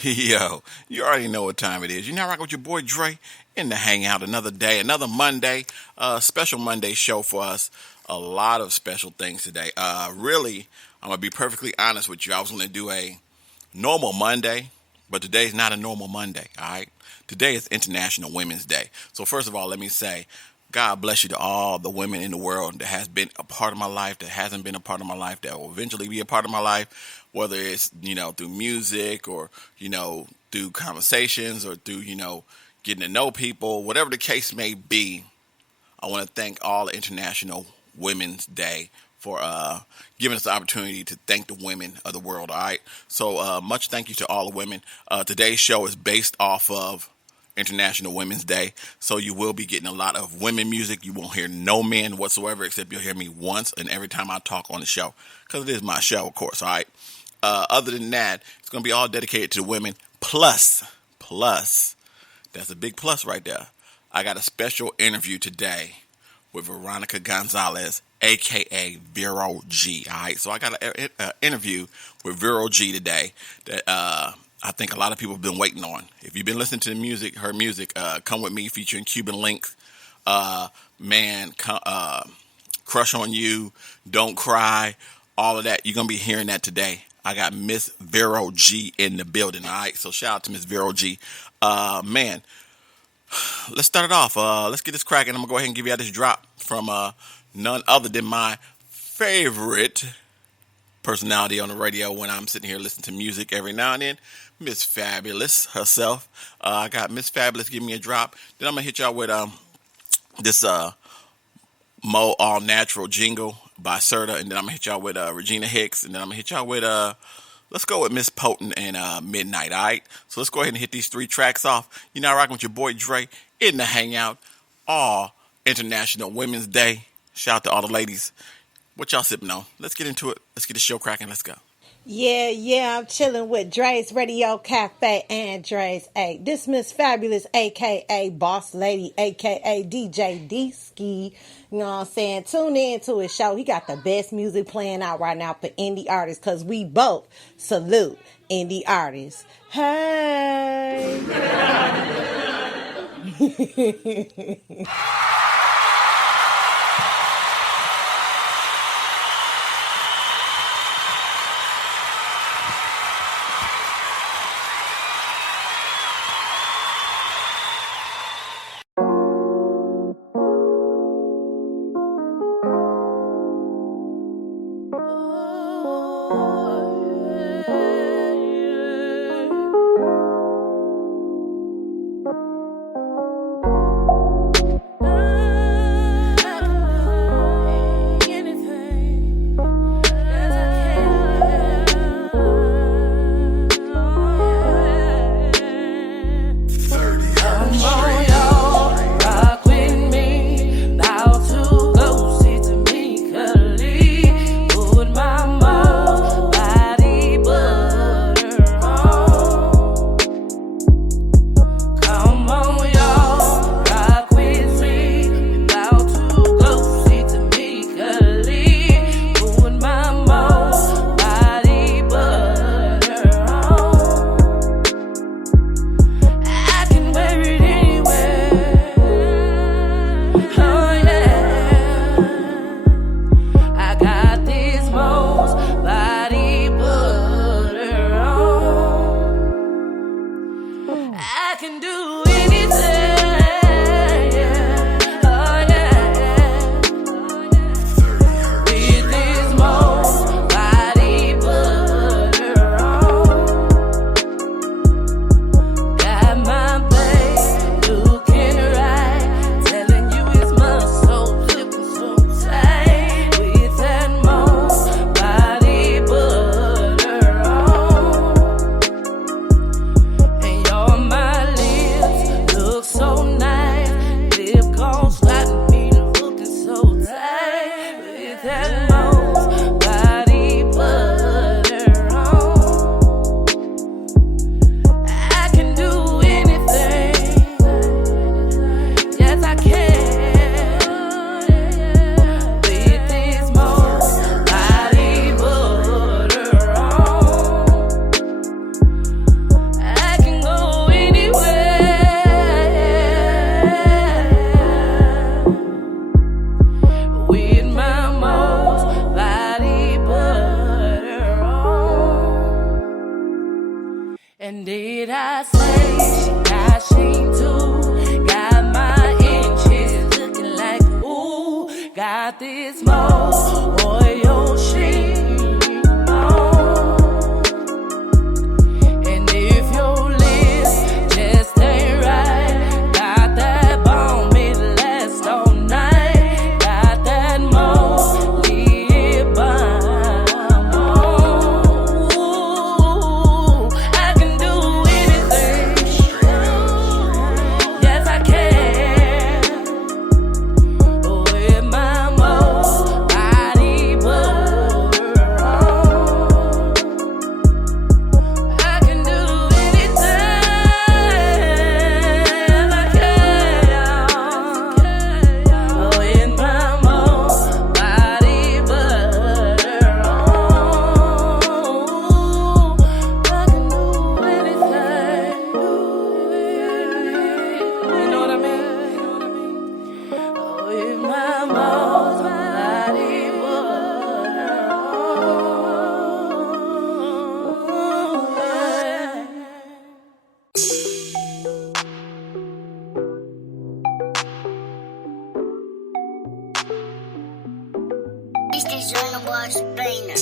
Yo, you already know what time it is. You're now rocking with your boy Dre in the Hangout. Another day, another Monday, special Monday show for us. A lot of special things today. Really, I'm gonna be perfectly honest with you. I was gonna do a normal Monday, but today's not a normal Monday. All right, today is International Women's Day. So first of all, let me say, God bless you to all the women in the world that has been a part of my life, that hasn't been a part of my life, that will eventually be a part of my life, whether it's, through music or, through conversations or through, getting to know people, whatever the case may be. I want to thank all the International Women's Day for giving us the opportunity to thank the women of the world, all right? So much thank you to all the women. Today's show is based off of International Women's Day, so you will be getting a lot of women music. You won't hear no men whatsoever, except you'll hear me once and every time I talk on the show, because it is my show, of course, all right? Other than that, it's going to be all dedicated to the women, plus, that's a big plus right there. I got a special interview today with Veronica Gonzalez, a.k.a. Vero G, all right? So I got an interview with Vero G today that I think a lot of people have been waiting on. If you've been listening to her music, Come With Me, featuring Cuban Links, Crush on You, Don't Cry, all of that, you're going to be hearing that today. I got Miss Vero G in the building, all right? So shout out to Miss Vero G. Let's start it off. Let's get this cracking. I'm going to go ahead and give you this drop from none other than my favorite personality on the radio when I'm sitting here listening to music every now and then, Miss Fabulous herself. I got Miss Fabulous give me a drop. Then I'm going to hit y'all with this Mo All Natural jingle by Serta, and then I'm going to hit y'all with Regina Hicks, and then I'm going to hit y'all with, let's go with Miss Potent and Midnight, all right? So let's go ahead and hit these three tracks off. You're now rocking with your boy Dre in the Hangout, all International Women's Day. Shout out to all the ladies. What y'all sipping on? Let's get into it. Let's get the show cracking. Let's go. Yeah, I'm chilling with Dre's Radio Cafe and Dre's A. This Miss Fabulous, a.k.a. Boss Lady, a.k.a. DJ D-Ski. You know what I'm saying? Tune in to his show. He got the best music playing out right now for indie artists, because we both salute indie artists. Hey! And did I say she got sheen too? Got my inches looking like ooh. Got this more oil sheen on. And if your lips just ain't right, got that bomb, it lasts all night. Got that more lip balm on. Ooh, I can do anything. Yes, I can. With my most body butter on. I can do anything. Yes, I can. With my most body butter on. I can do anything. You know what I mean? With my most body butter Este es una voz reina.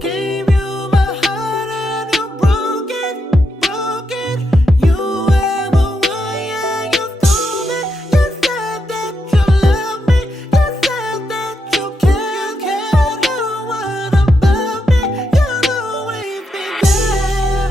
Gave you my heart and you broke it, broke it. You ever won, yeah, you told me. You said that you love me. You said that you care. You what about me? You always be there.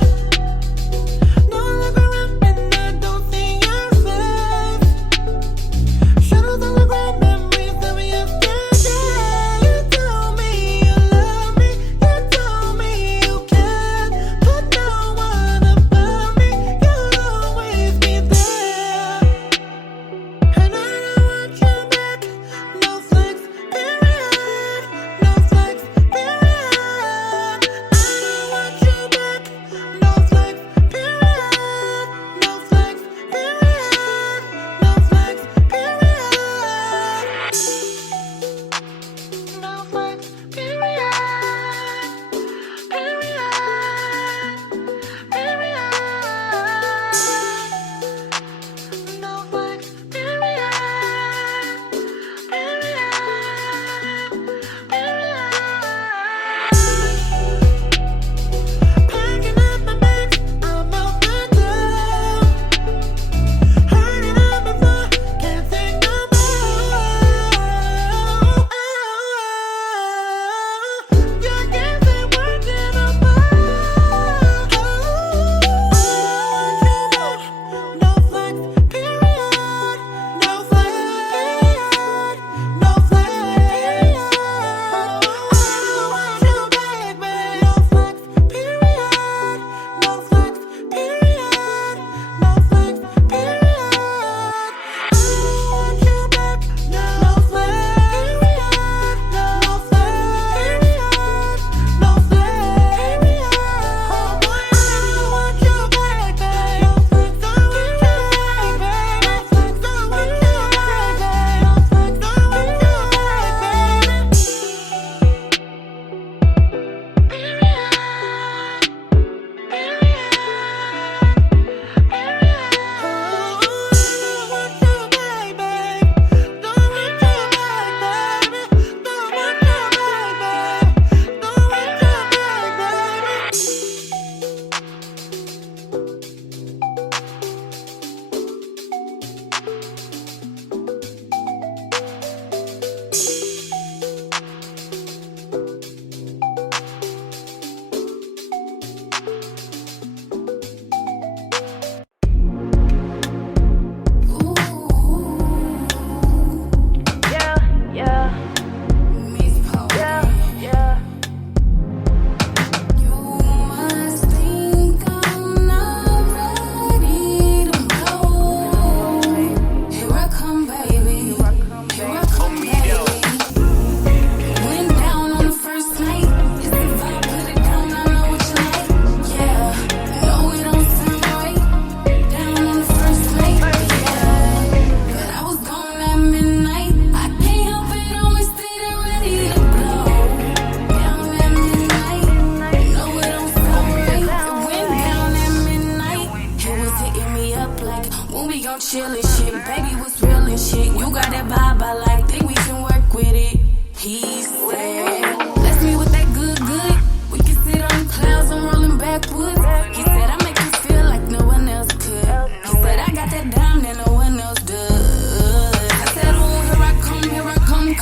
real as shit. Baby, what's real and shit? You got that vibe I like, think we can work with it. He said, bless me with that good, good. We can sit on the clouds, I'm rolling backwards. He said, I make you feel like no one else could. He said, I got that dime that no one else does. I said, oh, here I come.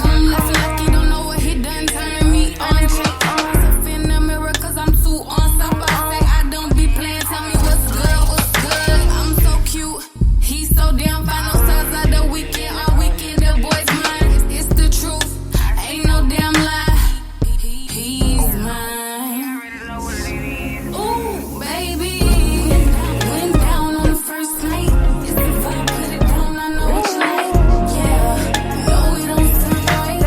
Laughing like he don't know what he done, turning me on. Check myself in the mirror, cause I'm too on. Somebody say I don't be playing, tell me what's good. I'm so cute, he's so damn fine. No sides of the weekend, all weekend, the boy's mine. It's the truth, ain't no damn lie. He's mine. Ooh, baby, went down on the first night. It's the vibe, put it down, I know what you like. Yeah, no, it don't sound right.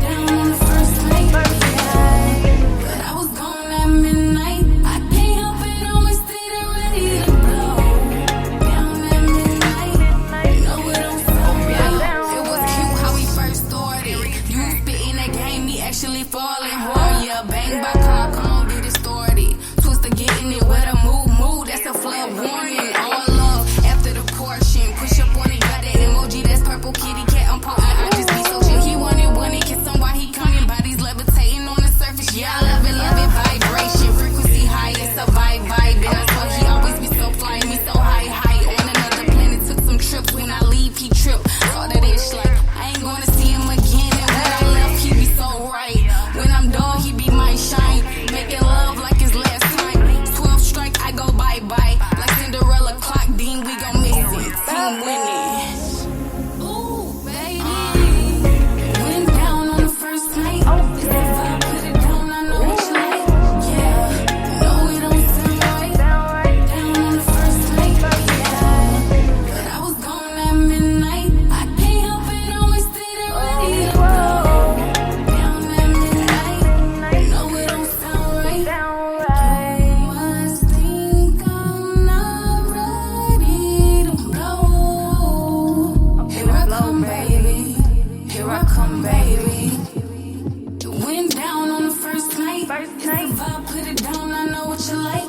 Down on the first night, yeah. But I was gone at midnight. I can't help it, always stay there ready to blow. Down at midnight, no, it don't sound right. It was cute how we first started. You spitting that game, me actually falling hard. Yeah, bang by car, come on, get it started. Twister getting it with a move, that's a flood warning. All love after the portion. Push up on it, got that emoji, that's purple kitty cat. I'm potent, I just be so chill. He wanted, kiss him while he coming. Bodies levitating on the surface. Yeah, I love it, vibration. Frequency high, it's a vibe. That's why he always be so fly, me so high. On another planet, took some trips. When I leave, he trip. Saw that ish like, I ain't gonna see him again. And when I left, he be so right. When I'm done, he be my shine. Making love like his last time. 12 strike, I go bye-bye. Like Cinderella clock, Dean, we gon' miss it. Team winning. Ooh, baby. Went down on the first night. It's the vibe, put it down, I know what you like. Yeah, no, it don't sound right. Down on the first night, yeah. But I was gone at midnight. I can't help it, always stay there ready to go. Down at midnight, no, it don't sound right. You must think I'm not ready to blow. Here I come, baby. Here I come, baby. It went down on the first night. It's the vibe, put it down, I know what you like.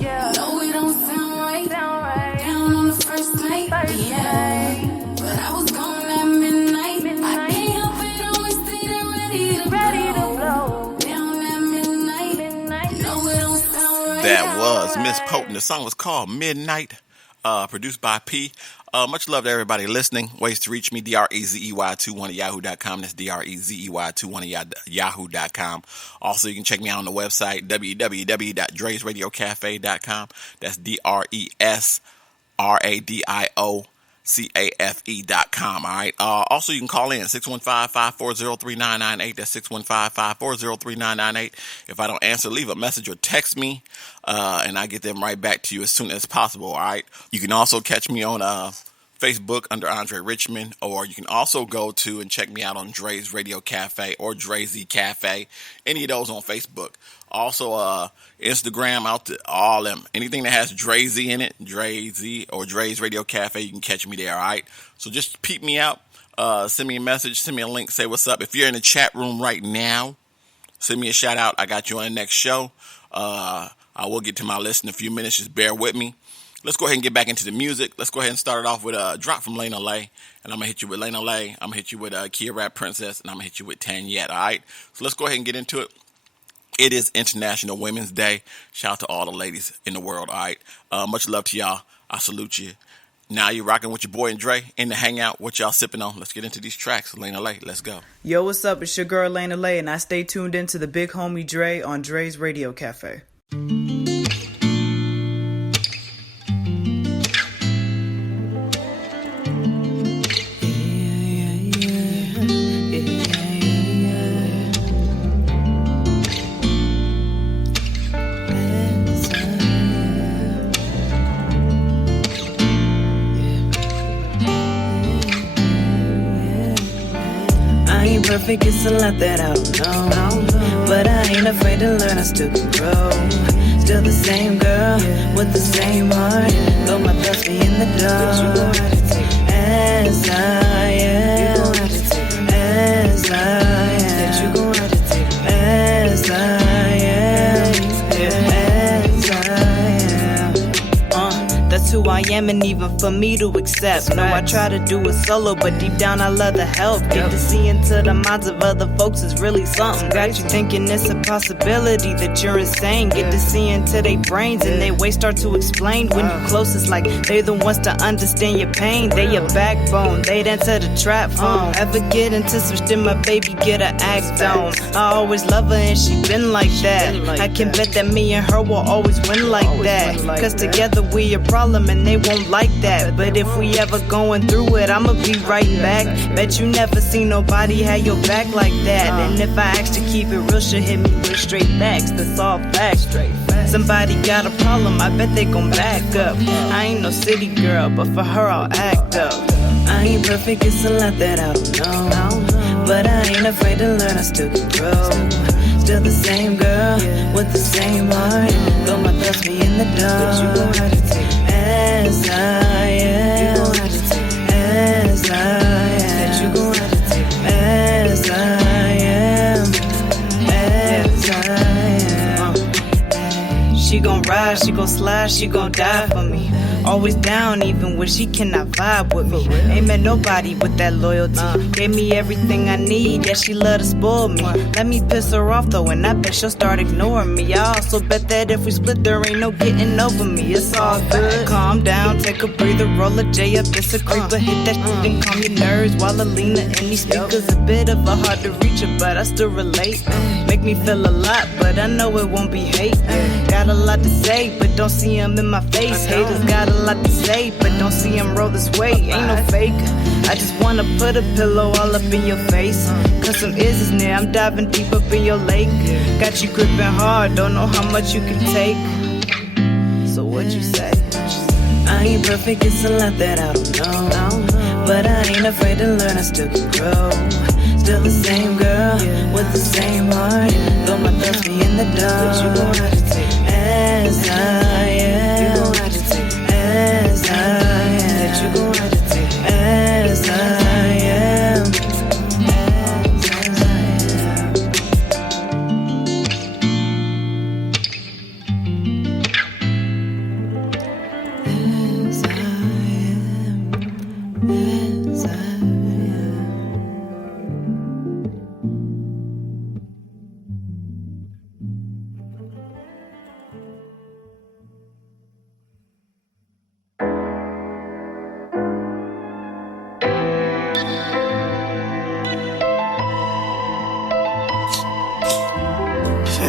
Yeah, no, it don't sound right. Down on the first night, yeah. But I was gone at midnight. I can't help it, always stay there ready to blow. Down at midnight, no, it don't sound right. That was Miss Potent. The song was called Midnight, produced by P. Much love to everybody listening. Ways to reach me, DREZEY21 at yahoo.com. That's DREZEY21 at yahoo.com. Also, you can check me out on the website, www.dresradiocafe.com. That's DRESRADIOCAFE.com. All right. Also, you can call in 615-540-3998. That's 615-540-3998. If I don't answer, leave a message or text me, and I get them right back to you as soon as possible. All right. You can also catch me on Facebook under Andre Richmond, or you can also go to and check me out on Dre's Radio Cafe or Drezy Cafe. Any of those on Facebook. Also, Instagram, out to all them. Anything that has Drezy in it, Drezy or Dre's Radio Cafe, you can catch me there, all right? So just peep me out. Send me a message, send me a link, say what's up. If you're in the chat room right now, send me a shout out. I got you on the next show. I will get to my list in a few minutes. Just bear with me. Let's go ahead and get back into the music. Let's go ahead and start it off with a drop from Lena Lay. And I'm going to hit you with Lena Lay. I'm going to hit you with Kia Rap Princess. And I'm going to hit you with Tanyette, all right? So let's go ahead and get into it. It is International Women's Day. Shout out to all the ladies in the world, all right? Much love to y'all. I salute you. Now you're rocking with your boy and Dre in the Hangout. What y'all sipping on? Let's get into these tracks. Lena Lay, let's go. Yo, what's up? It's your girl Lena Lay, and I stay tuned into the big homie Dre on Dre's Radio Cafe. Perfect, it's a lot that I don't know, but I ain't afraid to learn, I still can grow. Still the same girl, with the same heart, though my thoughts be in the dark. As I am, as I am, as I am, as I am. That's who who I am and even for me to accept. No, I try to do it solo, but deep down I love the help. Get to see into the minds of other folks is really something. Got you thinking it's a possibility that you're insane. Get to see into their brains and they ways start to explain. When you close, it's like they the ones to understand your pain. They your backbone, they enter the trap phone. Ever get into some shit, my baby get her act on. I always love her and she been like that. I can bet that me and her will always win like that. Cause together we a problem and they won't like that. But if we ever going through it, I'ma be right back. Bet you never seen nobody have your back like that. And if I ask to keep it real, she'll hit me with straight facts. That's all facts. Somebody got a problem, I bet they gon' back up. I ain't no city girl, but for her I'll act up. I ain't perfect, it's a lot that I don't know. But I ain't afraid to learn, I still can grow. Still the same girl, with the same heart. Though my thoughts be in the dark, but you gon' have to take as I am. You gon' have to take as I am. You gon' have to take as I am. As I am. She gon' ride, she gon' slide, she gon' die for me. Always down even when she cannot vibe with me. Ain't met nobody with that loyalty. Gave me everything I need, yeah, she love to spoil me. Let me piss her off though, and I bet she'll start ignoring me. I also bet that if we split, there ain't no getting over me. It's all good. Calm down, take a breather, roll a J up, it's a creeper. Hit that shit and calm your nerves while Alina in these speakers. A bit of a hard to reach her, but I still relate. Make me feel a lot, but I know it won't be hate. Got a lot to say, but don't see him in my face. Haters got a lot to say, but don't see him roll this way. Ain't no fake. I just wanna put a pillow all up in your face. Cause some is near, I'm diving deep up in your lake. Got you gripping hard, don't know how much you can take. So what you say? I ain't perfect, it's a lot that I don't know. But I ain't afraid to learn, I still can grow. Still the same girl, with the same heart. Though my thoughts be in the dark, but you gon' have to take as I am. You gon' have to take as I am. You gon' have to take as I am. As I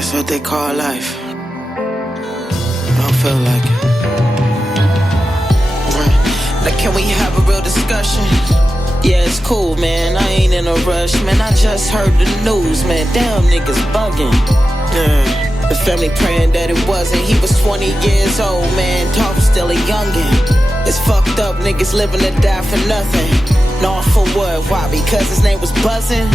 That's what they call life. I don't feel like it. Right. Now can we have a real discussion? Yeah, it's cool, man. I ain't in a rush, man. I just heard the news, man. Damn, niggas bugging. Yeah. The family praying that it wasn't. He was 20 years old, man. Dolph was still a youngin'. It's fucked up, niggas living to die for nothing. No, for what? Why? Because his name was buzzing?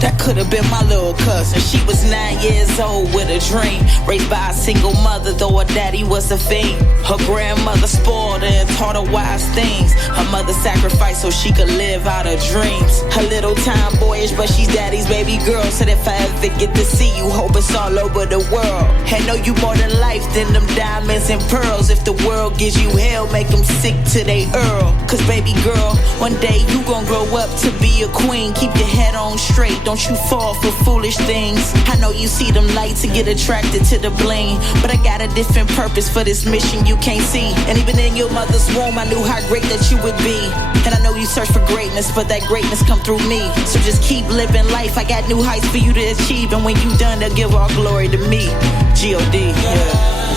That could have been my little cousin. She was 9 years old with a dream. Raised by a single mother, though her daddy was a fiend. Her grandmother spoiled her and taught her wise things. Her mother sacrificed so she could live out her dreams. Her little tomboyish, but she's daddy's baby girl. Said if I ever get to see you, hope it's all over the world. And know you more than life than them diamonds and pearls. If the world gives you hell, make them sick to they earl. Cause baby girl, one day you gon' grow up to be a queen. Keep your head on straight, don't you fall for foolish things. I know you see them lights and get attracted to the bling, but I got a different purpose for this mission you can't see. And even in your mother's womb, I knew how great that you would be. And I know you search for greatness, but that greatness come through me. So just keep living life, I got new heights for you to achieve. And when you done, they'll give all glory to me. G.O.D.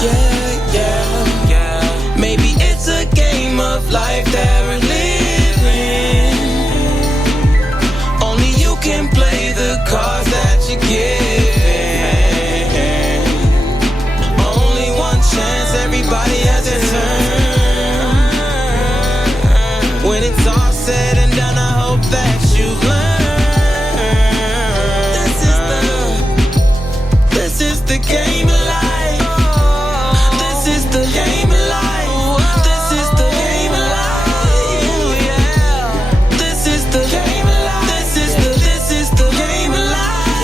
Yeah. Maybe it's a game of life that we're living. Only you can play the cards that you're given. Only one chance, everybody has a turn. When it's all said and done, I hope that you've learned. This is the game of life. This is the game of life. This is the game of life. Yeah. This is the game of life. This is the game of life.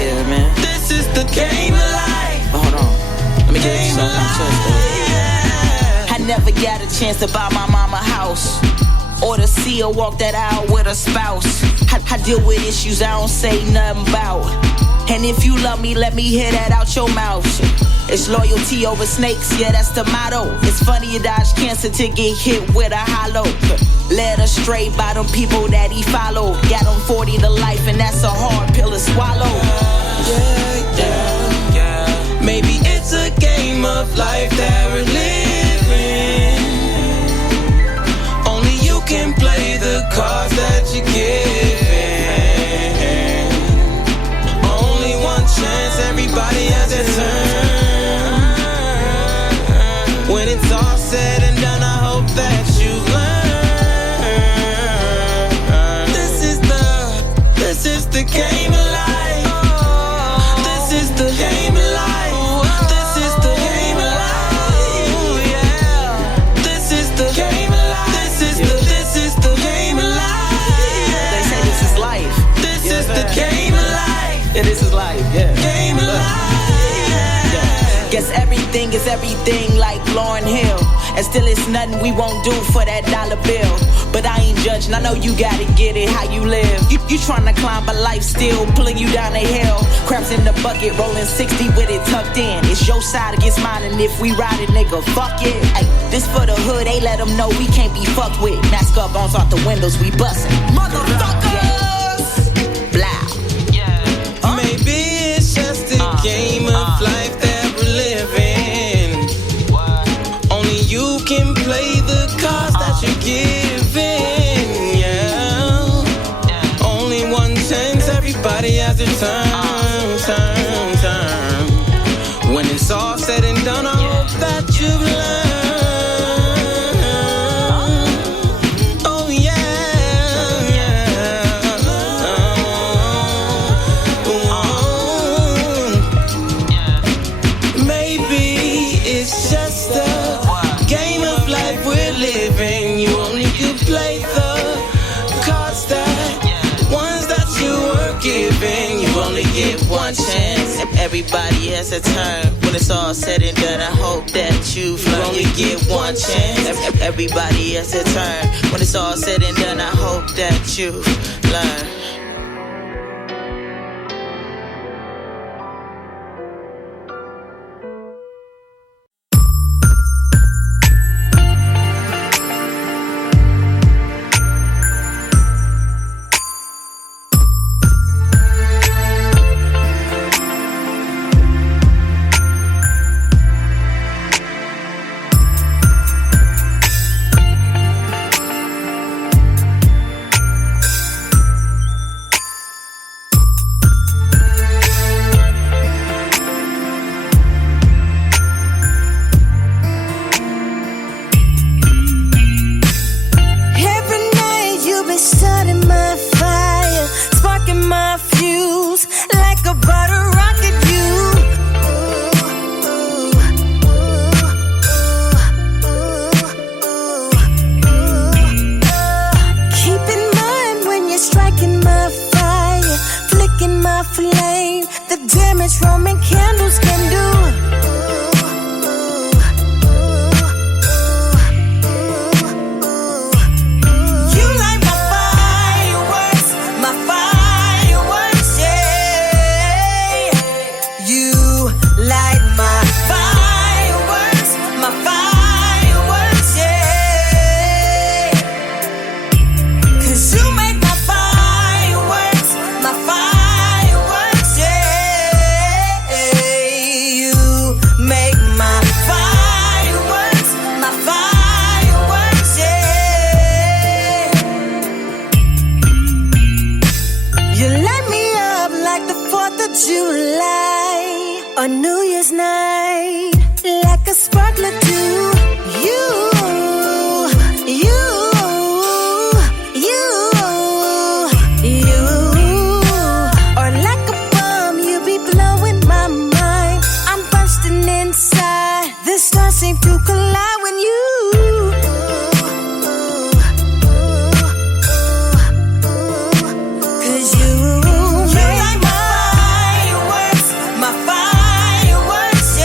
Yeah, man. This is the game of life. Hold on. Let me get you something. chance to buy my mama a house, or to see her walk that aisle with her spouse. I deal with issues I don't say nothing about. And if you love me, let me hear that out your mouth. It's loyalty over snakes, yeah, that's the motto. It's funny you dodge cancer to get hit with a hollow. Led astray by them people that he followed. Got him 40 to life, and that's a hard pill to swallow. Yeah. Maybe it's a game of life that we're living. Only you can play the cards that you're given. Only one chance, everybody has a turn. When it's all said and done, I hope that you've learned. This is the game of life. This is the game of life. This is the game of life. Yeah. This is the game of life. This is the game of life. They say this is life. This is the game of life. Yeah, this is life, yeah. Game of life. Guess everything is everything like Lauryn Hill. And still it's nothing we won't do for that dollar bill. But I ain't judging, I know you gotta get it how you live. You tryna climb but life still pulling you down a hill. Crabs in the bucket, rolling 60 with it tucked in. It's your side against mine, and if we ride it, nigga, fuck it. Ay, this for the hood, they let them know we can't be fucked with. Mask up, bones out the windows, we bustin'. Motherfuckers! Blah. Maybe it's just a game of life that we're living. Only you can play the cards that you're given. Yeah. Only one chance, everybody has a turn. When it's all said and done, I hope that you've learned. Oh yeah. Maybe it's just a game of life we're living. You only can play the cards ones that you were given. You only get one chance. Everybody has a turn. When it's all said and done, I hope that you've learned. You get one chance. Everybody has a turn. When it's all said and done, I hope that you've learned. You light my fireworks, my fireworks.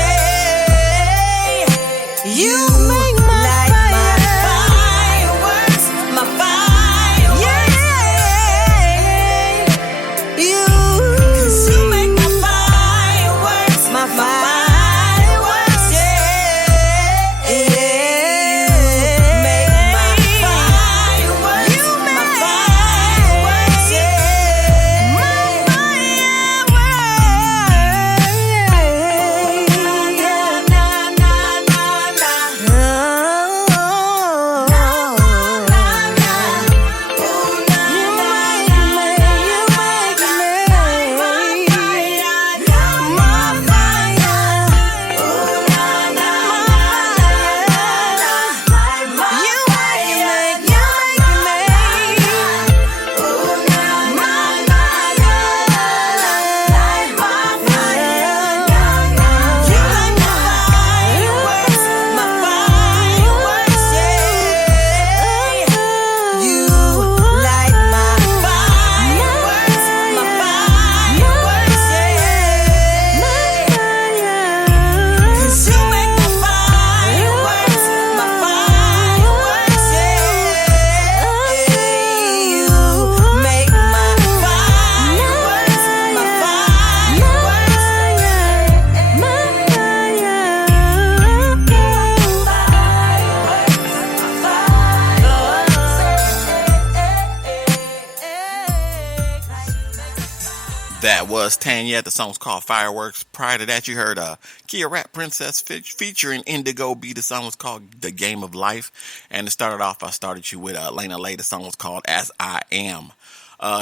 That was Tanya. The song was called Fireworks. Prior to that, you heard Kia Rap Princess featuring Indigo B. The song was called The Game of Life. And to start it off, I started you with Lena Lay. The song was called As I Am.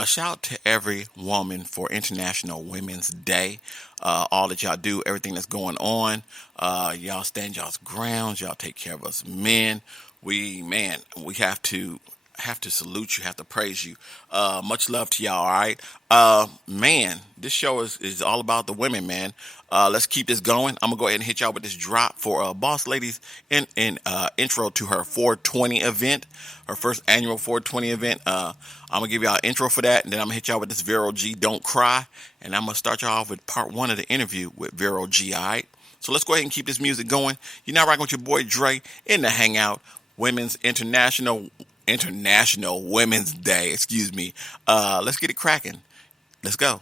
Shout out to every woman for International Women's Day. All that y'all do, everything that's going on. Y'all stand y'all's grounds. Y'all take care of us men. We have to salute you, have to praise you. Much love to y'all, all right? Man, this show is all about the women, man. Let's keep this going. I'm going to go ahead and hit y'all with this drop for Boss Lady's intro to her 420 event, her first annual 420 event. I'm going to give y'all an intro for that, and then I'm going to hit y'all with this Vero G, Don't Cry, and I'm going to start y'all off with part 1 of the interview with Vero G, all right? So let's go ahead and keep this music going. You're now rocking with your boy Dre in the HangOut, Women's International Women's Day, excuse me. Let's get it cracking. Let's go.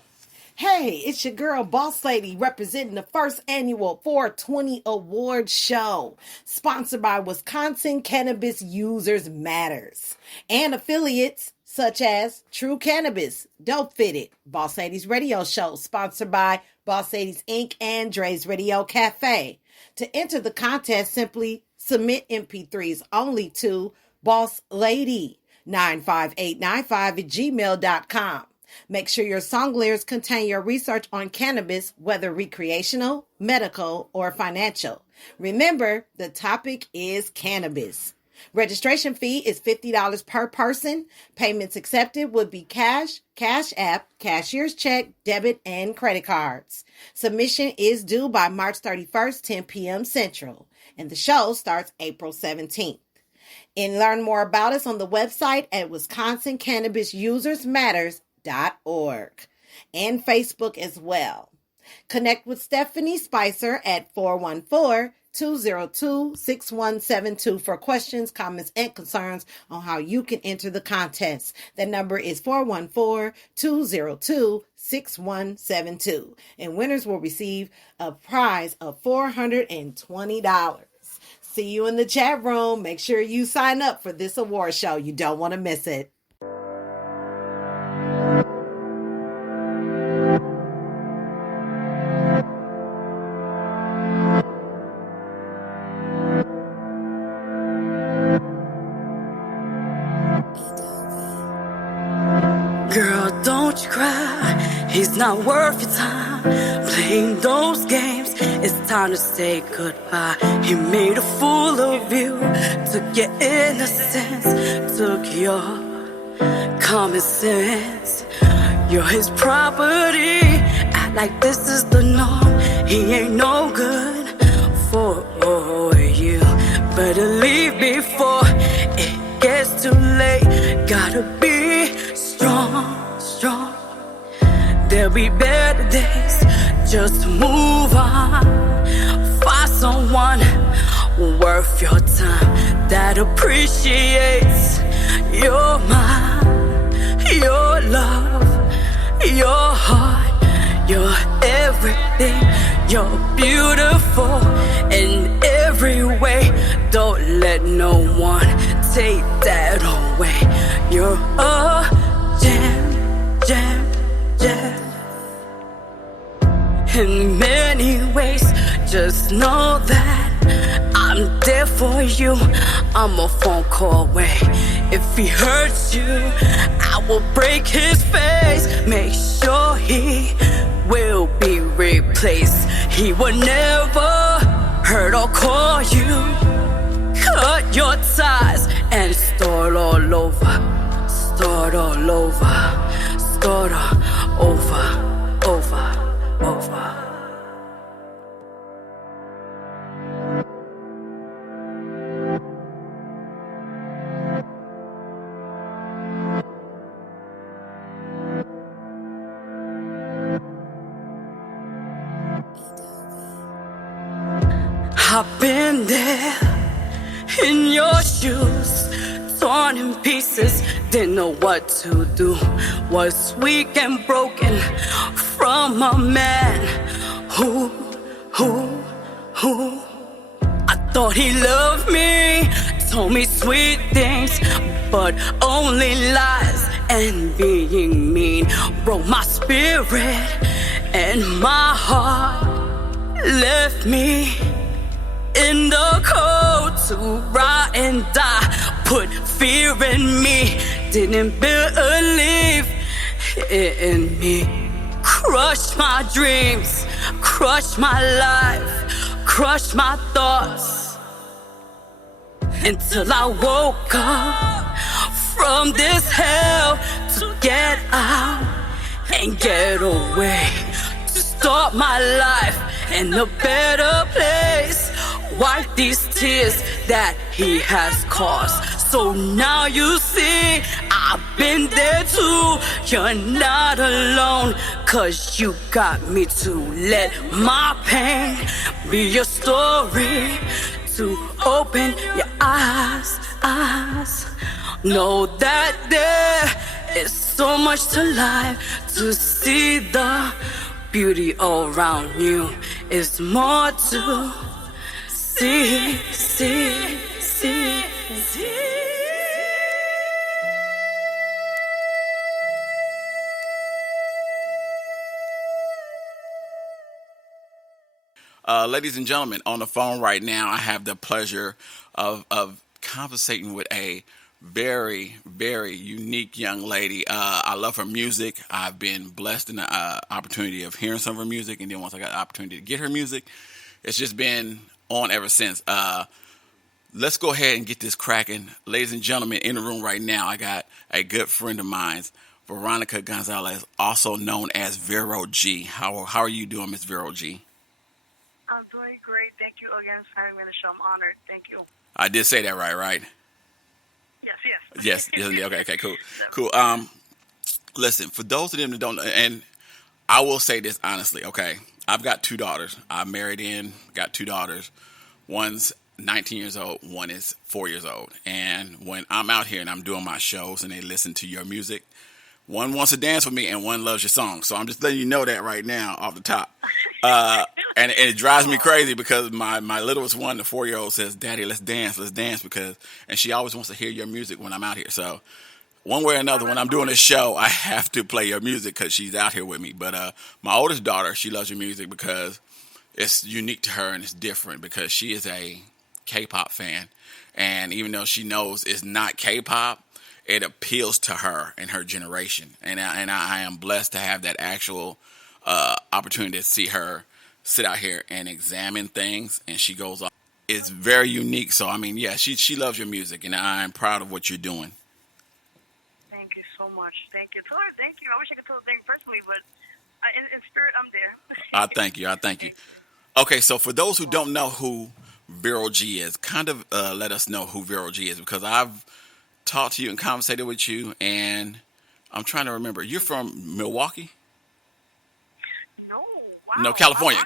Hey, it's your girl, Boss Lady, representing the first annual 420 Award Show, sponsored by Wisconsin Cannabis Users Matters, and affiliates such as True Cannabis, Dope Fitted, Boss Lady's Radio Show, sponsored by Boss Ladies Inc. and Dre's Radio Cafe. To enter the contest, simply submit MP3s only to bosslady95895@gmail.com. Make sure your song lyrics contain your research on cannabis, whether recreational, medical, or financial. Remember, the topic is cannabis. Registration fee is $50 per person. Payments accepted would be cash app, cashier's check, debit, and credit cards. Submission is due by March 31st, 10 p.m. Central, and the show starts April 17th. And learn more about us on the website at WisconsinCannabisUsersMatters.org and Facebook as well. Connect with Stephanie Spicer at 414-202-6172 for questions, comments, and concerns on how you can enter the contest. The number is 414-202-6172. And winners will receive a prize of $420. See you in the chat room. Make sure you sign up for this award show. You don't want to miss it. Girl, don't you cry, he's not worth your time. Playing those games, it's time to say goodbye. He made a fool of you, took your innocence, took your common sense. You're his property, act like this is the norm. He ain't no good for you. Better leave before it gets too late. Gotta be strong. There'll be better days, just move on. Find someone worth your time that appreciates your mind, your love, your heart. You're everything, you're beautiful in every way. Don't let no one take that away. You're a gem. In many ways, just know that I'm there for you. I'm a phone call away. If he hurts you, I will break his face. Make sure he will be replaced. He will never hurt or call you. Cut your ties and start all over. Start all over. Start all over. I've been there in your shoes, torn in pieces, didn't know what to do. Was weak and broken from a man who I thought he loved me, told me sweet things, but only lies and being mean broke my spirit and my heart left me in the cold to rot and die. Put fear in me, didn't believe in me. Crushed my dreams, crushed my life, crushed my thoughts. Until I woke up from this hell to get out and get away. To start my life in a better place. Wipe these tears that he has caused. So now you see, I've been there too. You're not alone, 'cause you got me to let my pain be your story. To open your eyes. Know that there is so much to life. To see the beauty around you is more to see. Ladies and gentlemen, on the phone right now, I have the pleasure of conversating with a very, very unique young lady. I love her music. I've been blessed in the opportunity of hearing some of her music, and then once I got the opportunity to get her music, it's just been on ever since. Let's go ahead and get this cracking. Ladies and gentlemen, in the room right now, I got a good friend of mine, Veronica Gonzalez, also known as Vero G. How are you doing, Miss Vero G? I'm doing great. Thank you again for having me on the show. I'm honored. Thank you. I did say that right? Yes. Yes. Okay, cool. Listen, for those of them that don't know, and I will say this honestly, okay? I've got two daughters. I'm married got two daughters. One's 19 years old, one is 4 years old. And when I'm out here and I'm doing my shows and they listen to your music, one wants to dance with me and one loves your song. So I'm just letting you know that right now off the top. And it drives me crazy because my littlest one, the 4-year-old, says, "Daddy, let's dance," and she always wants to hear your music when I'm out here. So one way or another, when I'm doing a show, I have to play your music because she's out here with me. But my oldest daughter, she loves your music because it's unique to her and it's different because she is a K-pop fan. And even though she knows it's not K-pop, it appeals to her and her generation. And I am blessed to have that actual opportunity to see her sit out here and examine things. And she goes off. It's very unique. So, I mean, yeah, she loves your music. And I'm proud of what you're doing. Thank you so much. Thank you. Tell her thank you. I wish I could tell her thank you personally, but in spirit, I'm there. I thank you. Okay, so for those who don't know who Vero G is, kind of let us know who Vero G is, because I've talked to you and conversated with you, and I'm trying to remember. You're from Milwaukee? No, wow. No, California.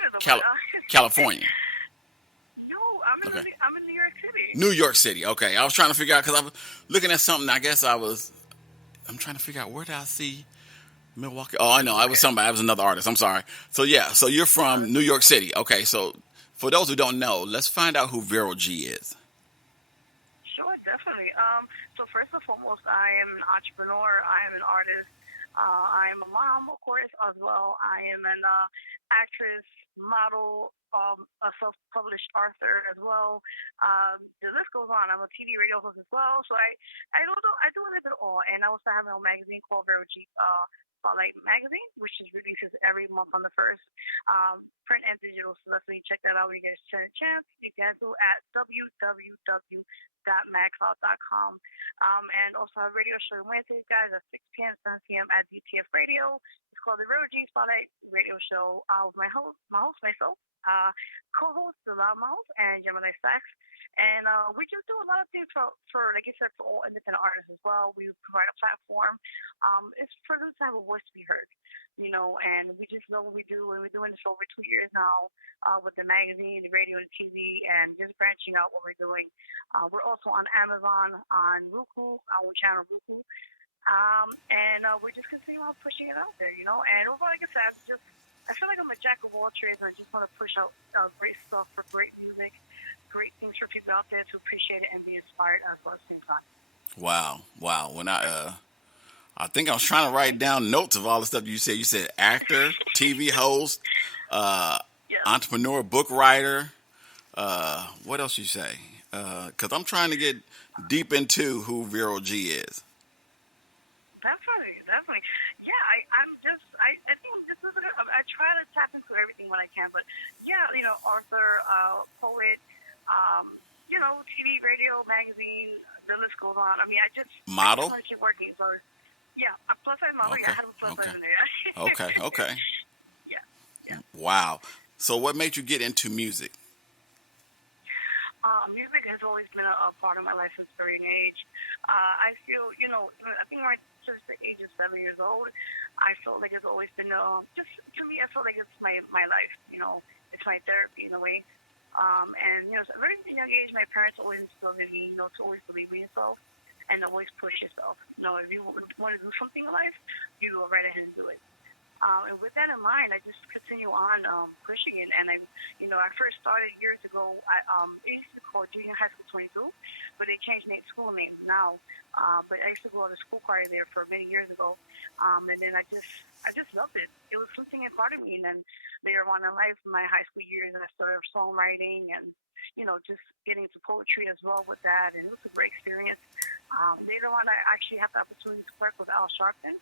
California. No, I'm in New York City. New York City. Okay, I was trying to figure out because I was looking at something. I'm trying to figure out where did I see Milwaukee. Oh, I know. I was somebody. I was another artist. I'm sorry. So yeah. So you're from New York City. Okay. So for those who don't know, let's find out who Vero G is. Sure, definitely. So first and foremost, I am an entrepreneur. I am an artist. I am a mom, of course, as well. I am an actress, model, a self-published author as well. The list goes on. I'm a TV radio host as well. So I do a little bit of all. And I also have my own magazine called Vero G Spotlight Magazine, which is releases every month on the first, print and digital. So definitely check that out when you get a chance. You can do at www.maxout.com. And also have a radio show Wednesdays, guys, at 6 p.m. 7 p.m. at DTF Radio. It's called the Vero G Spotlight Radio Show with my host, myself, co-host, the Loud Mouse, and Gemini Sax. And we just do a lot of things for, like I said, for all independent artists as well. We provide a platform. It's for them to have a voice to be heard, and we just know what we do. And we're doing this for over 2 years now with the magazine, the radio, and TV, and just branching out what we're doing. We're also on Amazon, on Roku, our channel Roku. And we just continue on pushing it out there, And overall, like I said, I feel like I'm a jack of all trades, and I just want to push out great stuff for great music, great things for people out there to appreciate it and be inspired as well at the same time. Wow. When I think I was trying to write down notes of all the stuff you said. You said actor, TV host, uh, Yes. entrepreneur, book writer. What else you say? Because I'm trying to get deep into who Vero G is. Definitely, definitely. Yeah, I think this is I try to tap into everything when I can, but yeah, author, poet, um, TV, radio, magazine, the list goes on. I mean, I just Model. want to keep working. So yeah, a plus size model. Yeah, Okay. I had a plus Okay. size in there. Okay. Okay. Yeah, yeah. Wow. So what made you get into music? Music has always been a part of my life since a very young age. I feel, I think right since the age of 7 years old, I felt like it's always been just to me. I feel like it's my life. It's my therapy in a way. And at a very young age, my parents always instilled in me, to always believe in yourself and always push yourself. If you want to do something in life, you go right ahead and do it. And with that in mind, I just continue on pushing it. And I first started years ago. It used to be called Junior High School 22, but they changed school names now. But I used to go to school choir there for many years ago. And then I just loved it. It was something in part of me. And then later on in life, my high school years, and I started songwriting and just getting into poetry as well with that. And it was a great experience. Later on, I actually had the opportunity to work with Al Sharpton.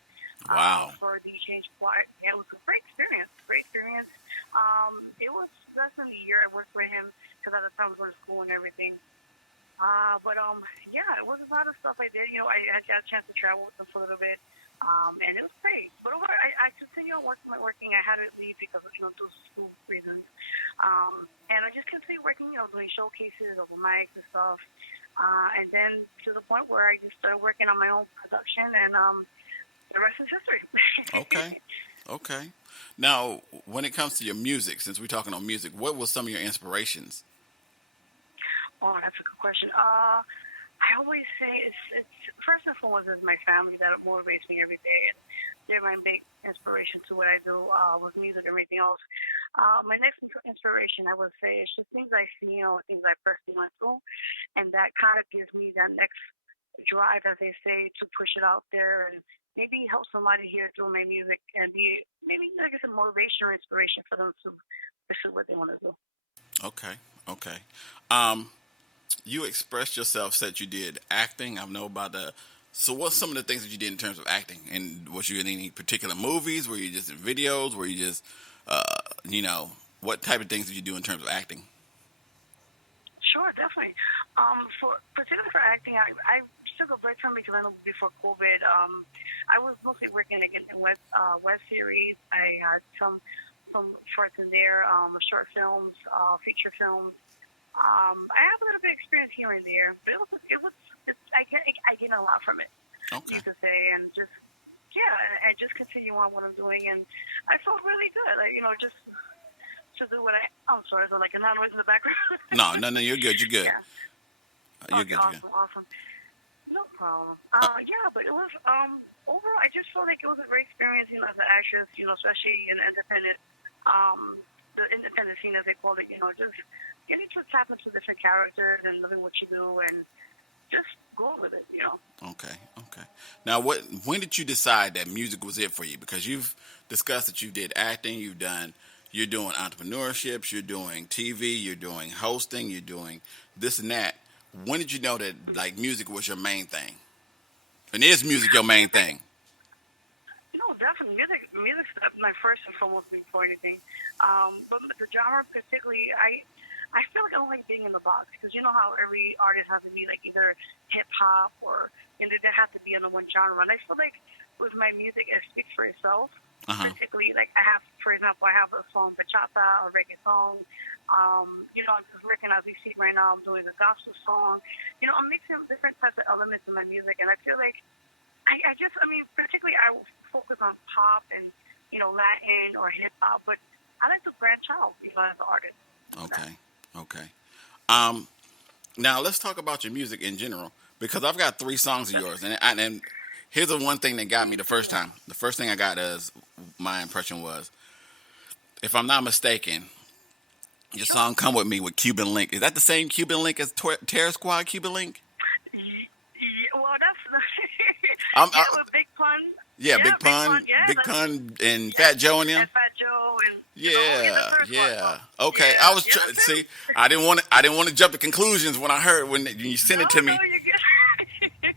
Wow. For the change choir. It was a great experience. Great experience. It was less than a year I worked with him because at the time I was going to school and everything. But yeah, it was a lot of stuff I did. I got a chance to travel with them for a little bit. And it was great. But I continued on working. I had to leave because of due to school reasons. And I just continued working, doing showcases, open mics and stuff. And then to the point where I just started working on my own production and the rest is history. Okay. Okay. Now, when it comes to your music, since we're talking on music, what were some of your inspirations? Oh, that's a good question. I always say it's first and foremost is my family that motivates me every day, and they're my big inspiration to what I do with music and everything else. My next inspiration, I would say, is just things I see, things I personally went through, and that kind of gives me that next drive, as they say, to push it out there and maybe help somebody hear through my music and be maybe like a motivation or inspiration for them to pursue what they want to do. Okay. Okay. You expressed yourself, said you did acting. I know about the. So, what's some of the things that you did in terms of acting? And was you in any particular movies? Were you just in videos? Were you just, what type of things did you do in terms of acting? Sure, definitely. Particularly for acting, I took a break from it because I know before COVID, I was mostly working again in web series. I had some shorts in there, short films, feature films. I have a little bit of experience here and there, but I get a lot from it. Okay. To say, and just and just continue on what I'm doing, and I felt really good. Just to do what I'm sorry, is there like a noise in the background? No, you're good. You're good. Yeah. You're Okay, good. You're good. awesome. No problem. Yeah, but it was overall. I just felt like it was a great experience, as an actress, especially in the independent scene, as they call it. Just getting to tap into different characters and loving what you do, and just go with it. Okay. Okay. Now, when did you decide that music was it for you? Because you've discussed that you did acting, you're doing entrepreneurships, you're doing TV, you're doing hosting, you're doing this and that. When did you know that like music was your main thing? And is music your main thing? No, definitely. Music's my first and foremost thing for anything. But the genre particularly, I feel like I don't like being in the box because you know how every artist has to be like either hip hop or they have to be in the one genre. And I feel like with my music, it speaks for itself. Particularly, like for example, I have a song bachata, a reggae song. I'm just working as we see right now. I'm doing a gospel song. I'm mixing different types of elements in my music, and I feel like particularly I focus on pop and Latin or hip hop, but I like to branch out, as an artist. Okay. Okay. Now let's talk about your music in general because I've got 3 songs of yours, and here's the one thing that got me the first time. The first thing I got as my impression was, if I'm not mistaken, your song "Come With Me" with Cuban Link. Is that the same Cuban Link as Terror Squad Cuban Link? Well, that's I'm with Big Pun. Yeah, Yeah, Big Pun. Yeah, Big Pun, and yeah, Fat Joe and and them. Fat Joe and the Yeah, first one. yeah. Okay, I Yeah, was yeah, that's him. see. I didn't want to jump to conclusions when I heard when you sent No, it to no, me. you're good.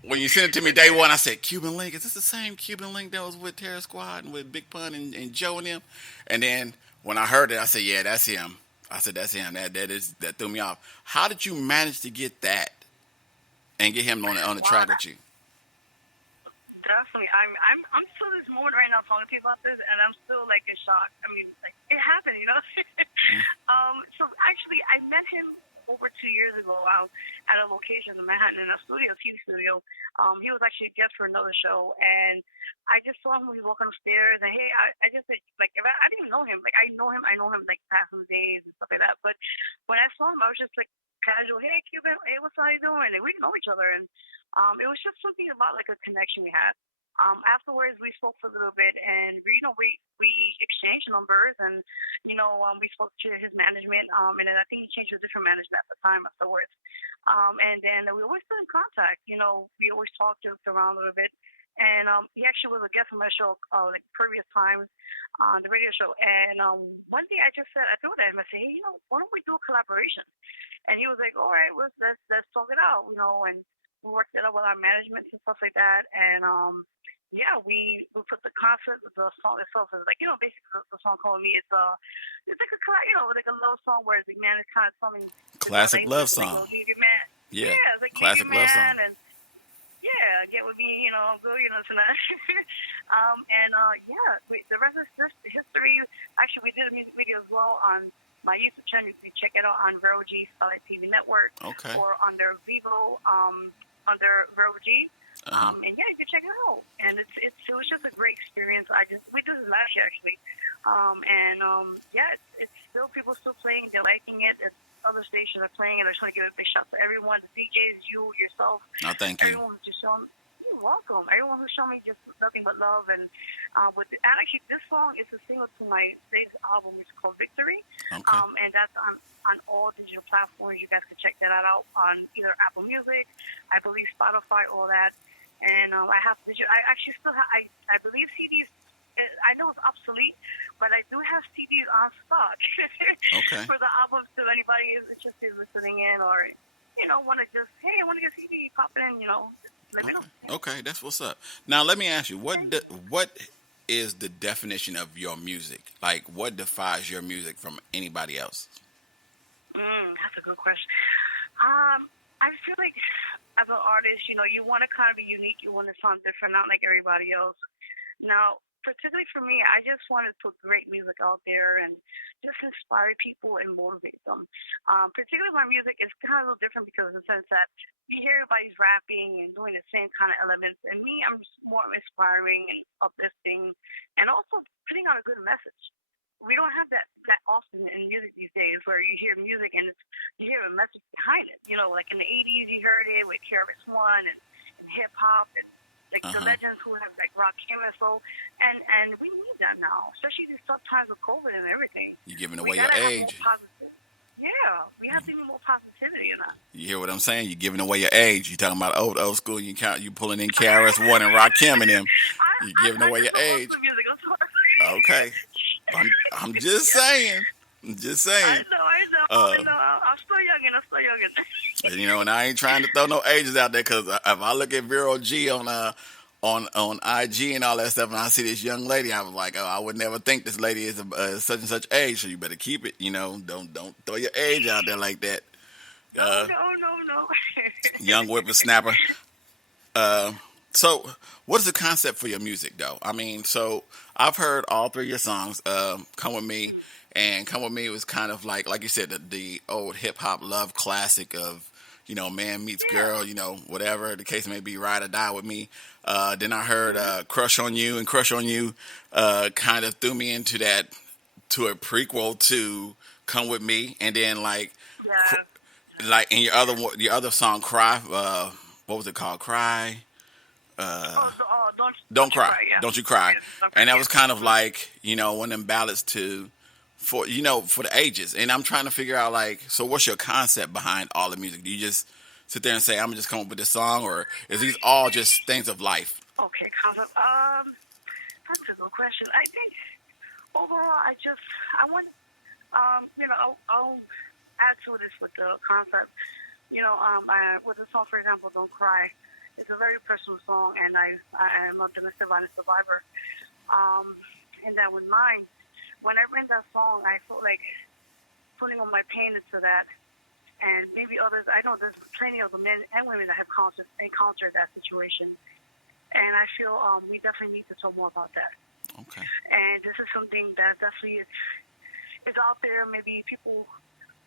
When you sent it to me You're day good. one, I said Cuban Link. Is this the same Cuban Link that was with Terror Squad and with Big Pun and Joe and them? And then when I heard it, I said, yeah, that's him. I said that's him. That threw me off. How did you manage to get that and get him on the Wow, track with you? definitely. I'm still this moment right now talking to you about this, and I'm still like in shock. I mean, like it happened, you know. So actually, I met him over 2 years ago out at a location in Manhattan in a studio, TV studio. He was actually a guest for another show, and I just saw him when he was walking upstairs, and hey, I just said, like, if I didn't even know him, like I know him like past some days and stuff like that. But when I saw him, I was just like casual, hey Cuban, hey, what's how you doing? And we didn't know each other, and it was just something about like a connection we had. Afterwards, we spoke for a little bit, and we exchanged numbers, and we spoke to his management, and then I think he changed to a different management at the time afterwards. And then we always stayed in contact. We always talked, joked around a little bit, and he actually was a guest on my show like previous times on the radio show. And one day I told him, I said, hey, why don't we do a collaboration? And he was like, all right, let's talk it out, and we worked it out with our management and stuff like that, and yeah, we put the concept, the song itself is like, basically the song called me. It's like like a love song where the man is kind of telling Classic love like, song. leave your man. Yeah, Yeah, it's like leave classic your love man song. and yeah, get with me, go, tonight. The rest is just history. Actually, we did a music video as well on my YouTube channel. You can check it out on Vero G Spotlight TV Network Okay. or under Vivo, under Vero G. And yeah, you can check it out. And it was just a great experience. We did it last year actually. It's still people still playing. They're liking it. It's other stations are playing it. I just want to give a big shout to everyone, the DJs, you, yourself. No, thank you. Everyone who's just shown. You're welcome. Everyone who's shown me just nothing but love. And and actually, this song is a single to my latest album. It's called Victory. Okay. And that's on all digital platforms. You guys can check that out on either Apple Music, I believe Spotify, all that. And I have digital. I actually still have. I believe CDs. I know it's obsolete, but I do have CDs on stock Okay. for the albums. So anybody is interested in listening in, or want to just I want to get a CD, pop it in. Just let me know. Okay, that's what's up. Now let me ask you, what is the definition of your music? Like, what defies your music from anybody else? That's a good question. I feel like as an artist, you want to kind of be unique. You want to sound different, not like everybody else. Now, particularly for me, I just want to put great music out there and just inspire people and motivate them. Particularly my music is kind of a little different because in the sense that you hear everybody's rapping and doing the same kind of elements. And me, I'm just more inspiring and uplifting and also putting out a good message. We don't have that often in music these days where you hear music and you hear a message behind it. Like in the 80s you heard it with KRS-One and hip-hop and like the legends who have like rock and soul, and we need that now, especially these tough times with COVID and everything. You're giving away your age. Yeah, we have to be more positivity in that. You hear what I'm saying? You're giving away your age. You're talking about old school. You pulling in KRS-One and Rakim and them. You're giving away your age. Music, I'm sorry. Okay. I'm just saying. I'm just saying. I know. I'm still youngin'. And I ain't trying to throw no ages out there because if I look at Vero G on IG and all that stuff, and I see this young lady, I was like, oh, I would never think this lady is such and such age. So you better keep it. Don't throw your age out there like that. No. Young whippersnapper. So, what is the concept for your music, though? I mean, so I've heard all three of your songs, "Come With Me," and "Come With Me" was kind of like you said, the old hip hop love classic of, man meets girl, whatever the case may be, ride or die with me. Then I heard "Crush on You," and "Crush on You" kind of threw me into to a prequel to "Come With Me," and then like in your other song, "Cry," what was it called? "Cry." Don't cry. Yeah. Don't you cry. Yes, And that was kind of like, one of them ballads for the ages. And I'm trying to figure out so what's your concept behind all the music? Do you just sit there and say, I'm gonna just come up with this song, or is these all just things of life? Okay, concept. That's a good question. I think overall, I want, I'll add to this with the concept. With the song, for example, "Don't Cry," it's a very personal song, and I am a domestic violence survivor. And that with mine, when I read that song, I felt like putting all my pain into that, and maybe others. I know there's plenty of the men and women that have encountered that situation, and I feel we definitely need to talk more about that. Okay. And this is something that definitely is out there. Maybe people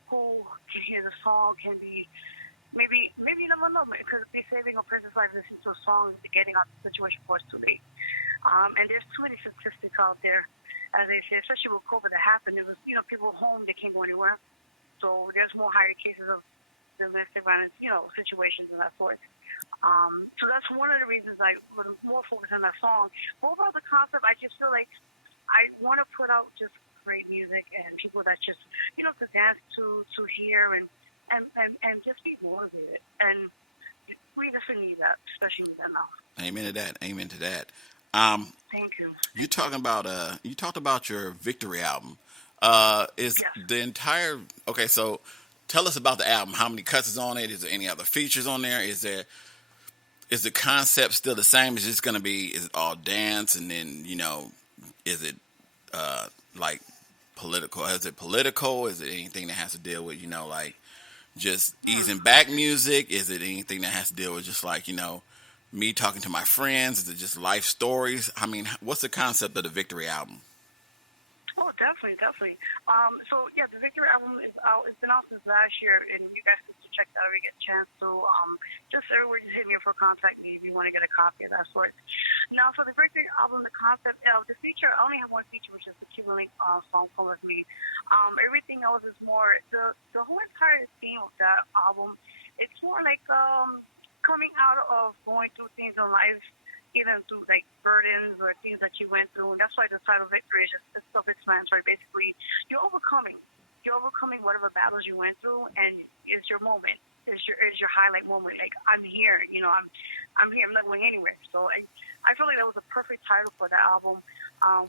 who can hear the song can be, maybe you never know, it could be saving a person's life listening to a song and getting out of the situation before it's too late. And there's too many statistics out there, as they say, especially with COVID that happened. It was, people home, they can't go anywhere. So there's more higher cases of domestic violence, situations and that sort. So that's one of the reasons I was more focused on that song. But overall, the concept, I just feel like I want to put out just great music and people that just, to dance to hear and just be motivated. And we definitely need that, especially need that now. Amen to that. Amen to that. Thank you. You talked about your Victory album. Is Yes. the entire okay? So tell us about the album. How many cuts is on it? Is there any other features on there? Is the concept still the same? Is it all dance and then is it like political? Is it political? Is it anything that has to deal with like just easing back music? Is it anything that has to deal with just like me talking to my friends? Is it just life stories? I mean, what's the concept of the Victory album? Oh, definitely. So yeah, the Victory album is out. It's been out since last year, and you guys can check that out if you get a chance. So just everywhere, just hit me up or contact me if you want to get a copy of that sort. Now, for the Victory album, the concept of the feature, I only have one feature, which is the Cuban Link song "Come With Me." Everything else is more the whole entire theme of that album. It's more like coming out of going through things in life, even through like burdens or things that you went through. And that's why the title Victory is just self-explanatory. Basically, you're overcoming whatever battles you went through, and it's your moment. It's your highlight moment. Like, I'm here, I'm here. I'm not going anywhere. So I feel like that was a perfect title for that album,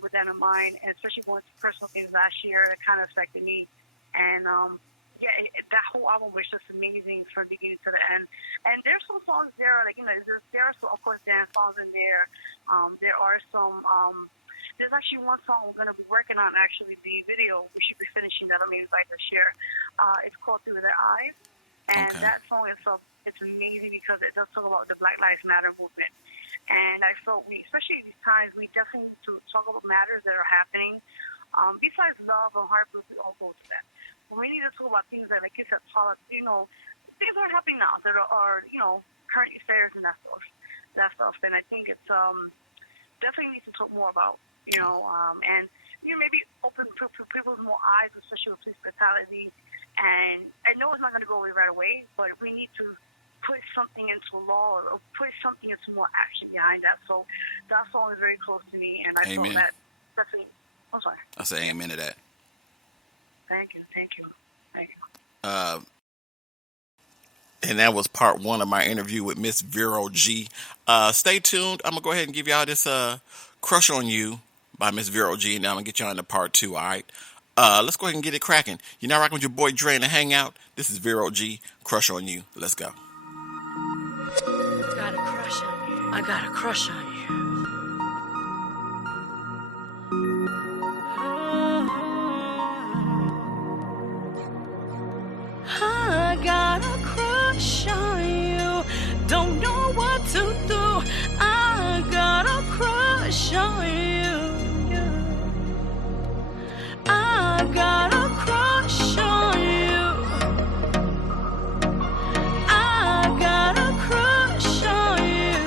with that in mind, and especially going through personal things last year that kind of affected me. And that whole album was just amazing from beginning to the end. And there's some songs there, like there are some, of course, dance songs in there. There are some. There's actually one song we're going to be working on. Actually, the video we should be finishing that maybe by this year. It's called "Through Their Eyes," and that song itself, it's amazing because it does talk about the Black Lives Matter movement. And I felt especially these times, we definitely need to talk about matters that are happening. Besides love and heartbreak, we all go to that. We need to talk about things that, like you said, things are happening now that are, current affairs and that stuff. And I think it's definitely need to talk more about, and maybe open people's more eyes, especially with police brutality. And I know it's not going to go away right away, but we need to put something into law or put something into more action behind that. So that song is very close to me, and I feel that definitely. I'm sorry. I say amen to that. Thank you. And that was part one of my interview with Miss Vero G. Stay tuned. I'm going to go ahead and give y'all this Crush on You by Miss Vero G. And then I'm going to get y'all into part two, all right? Let's go ahead and get it cracking. You're now rocking with your boy Dre in the Hangout. This is Vero G. Crush on You. Let's go. Got a crush on you. I got a crush on you. I got a crush on you. Don't know what to do. I got a crush on you. I got a crush on you. I got a crush on you.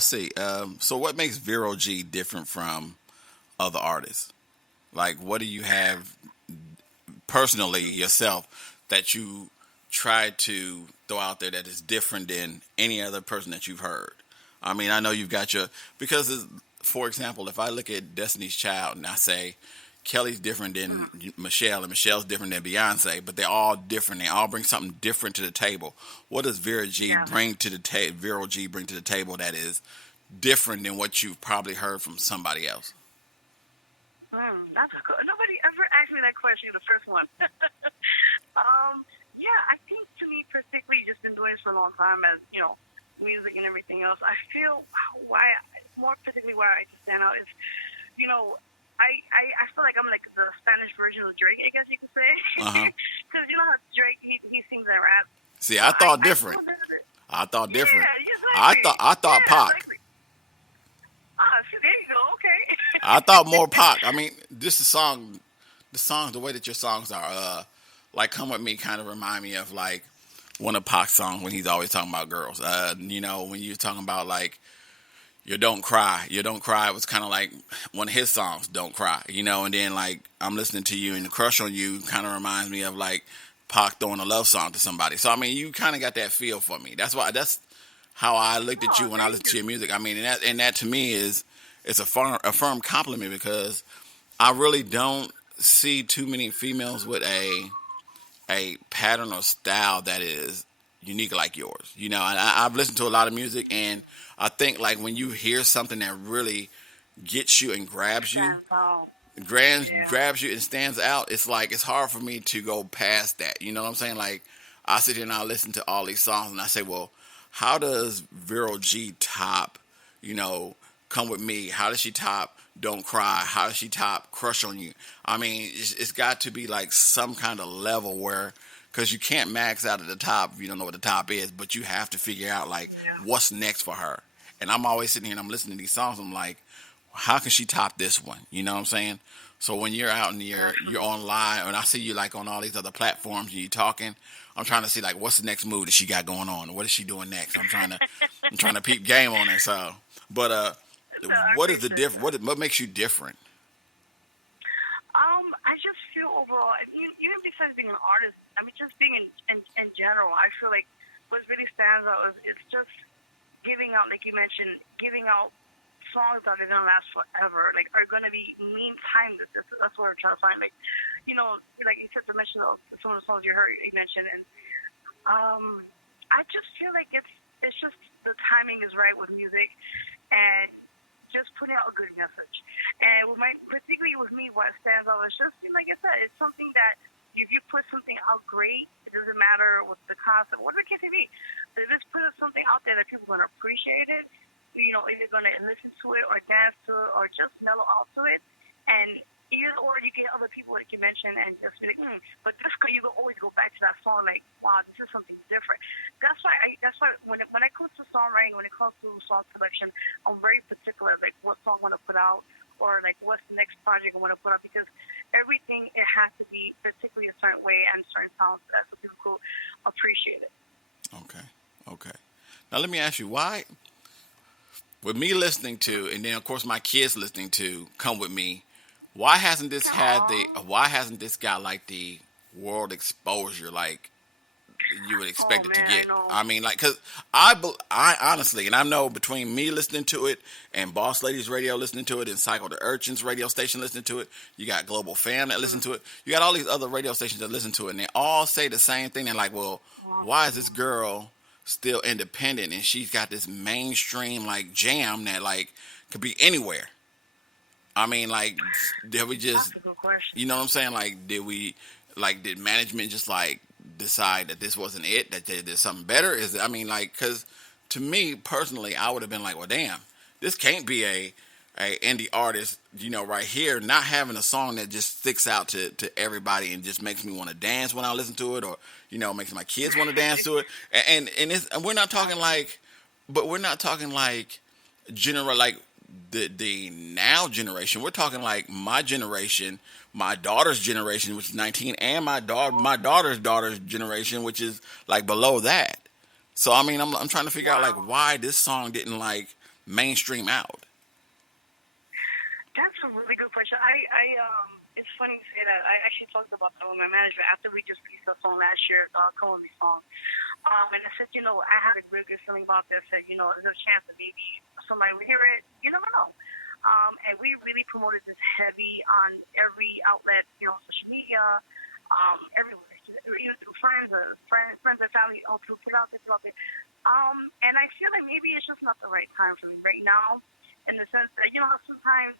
let's see. So what makes Vero G different from other artists? Like, what do you have personally yourself that you try to throw out there that is different than any other person that you've heard? I mean, I know you've got your because, for example, if I look at Destiny's Child and I say Kelly's different than Michelle and Michelle's different than Beyonce, but they're all different. They all bring something different to the table. What does Vera G bring to the table? Vero G bring to the table that is different than what you've probably heard from somebody else. That's cool. Nobody ever asked me that question. The first one. Yeah, I think to me, particularly, just been doing this for a long time, as you know, music and everything else. I feel more particularly why I stand out is, you know, I feel like I'm like the Spanish version of Drake, I guess you could say. Because you know how Drake he sings and rap. See, I thought different. I thought different. Yeah, exactly. I thought Pac. Exactly. So there you go. Okay. I thought more Pac. I mean, this the songs, the way that your songs are, like "Come With Me" kind of remind me of like one of Pac's songs when he's always talking about girls. You know, when you're talking about like "You Don't Cry," "You Don't Cry" it was kind of like one of his songs, "Don't Cry," you know. And then like "I'm Listening to You" and "The Crush on You" kind of reminds me of like Pac throwing a love song to somebody. So I mean, you kind of got that feel for me. That's how I looked at you when I listened to your music. I mean, and that to me it's a firm compliment because I really don't see too many females with a pattern or style that is unique like yours. You know, and I've listened to a lot of music, and I think like when you hear something that really gets you and grabs you, grabs you and stands out, it's like it's hard for me to go past that. You know what I'm saying? Like I sit here and I listen to all these songs and I say, well, how does Vero G top, you know, "Come With Me"? How does she top "Don't Cry"? How does she top "Crush on You"? I mean, it's got to be like some kind of level where, because you can't max out at the top if you don't know what the top is, but you have to figure out like what's next for her. And I'm always sitting here and I'm listening to these songs. I'm like, how can she top this one? You know what I'm saying? So when you're out and you're online, and I see you like on all these other platforms and you talking, I'm trying to see like what's the next move that she got going on. What is she doing next? I'm trying to peep game on her. So, but what is the different? What makes you different? I just feel overall, even besides being an artist, I mean, just being in general, I feel like what really stands out is it's just giving out, like you mentioned, giving out songs that are gonna last forever, like are gonna be mean time. That's what we're trying to find. Like, you know, like you said, to mention some of the songs you mentioned, and I just feel like it's just the timing is right with music, and just putting out a good message. And particularly with me, what stands out is just, like I said, it's something that if you put something out great, it doesn't matter what the concept, whatever it can be. So just put something out there that people are going to appreciate it, you know, either going to listen to it or dance to it or just mellow out to it. And or you get other people that you mention and just be like, but this you can always go back to that song like, wow, this is something different. That's why when it comes to songwriting, when it comes to song selection, I'm very particular like what song I want to put out or like what's the next project I want to put out, because everything it has to be particularly a certain way and certain sounds so people could appreciate it. Okay. Now let me ask you, why with me listening to, and then of course my kids listening to "Come With Me," why hasn't this got like the world exposure like you would expect it to get? I mean, like, cause I honestly, and I know between me listening to it and Boss Ladies Radio listening to it and Cycle the Urchins radio station listening to it, you got Global Fam that listen to it, you got all these other radio stations that listen to it, and they all say the same thing. They're like, well, why is this girl still independent and she's got this mainstream like jam that like could be anywhere? I mean, like, did we just, you know what I'm saying? Like, did management just like decide that this wasn't it, that there's something better? Is it, I mean, like, because to me personally, I would have been like, well, damn, this can't be a indie artist, you know, right here, not having a song that just sticks out to everybody and just makes me want to dance when I listen to it, or, you know, makes my kids want to dance to it. And we're not talking like, but we're not talking like general, like the now generation. We're talking like my generation, my daughter's generation, which is 19, and my daughter's generation, which is like below that. So I mean, I'm trying to figure out like why this song didn't like mainstream out? That's a really good question. It's funny you say that. I actually talked about that with my manager after we just released a song last year, Come With Me song. And I said, I had a really good feeling about this. That, there's a chance that maybe somebody would hear it. You never know. And we really promoted this heavy on every outlet, social media, everywhere. Even through friends and family, all through put out there. And I feel like maybe it's just not the right time for me right now, in the sense that sometimes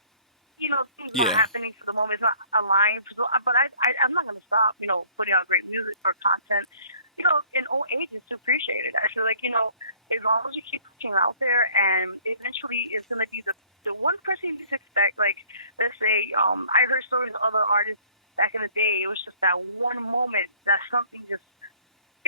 things are happening to the moment, it's not aligned. So, but I'm not gonna stop, putting out great music or content. In old age, it's appreciated. I feel like as long as you keep pushing out there, and eventually it's gonna be the one person you expect. Like, let's say, I heard stories of other artists back in the day. It was just that one moment that something just.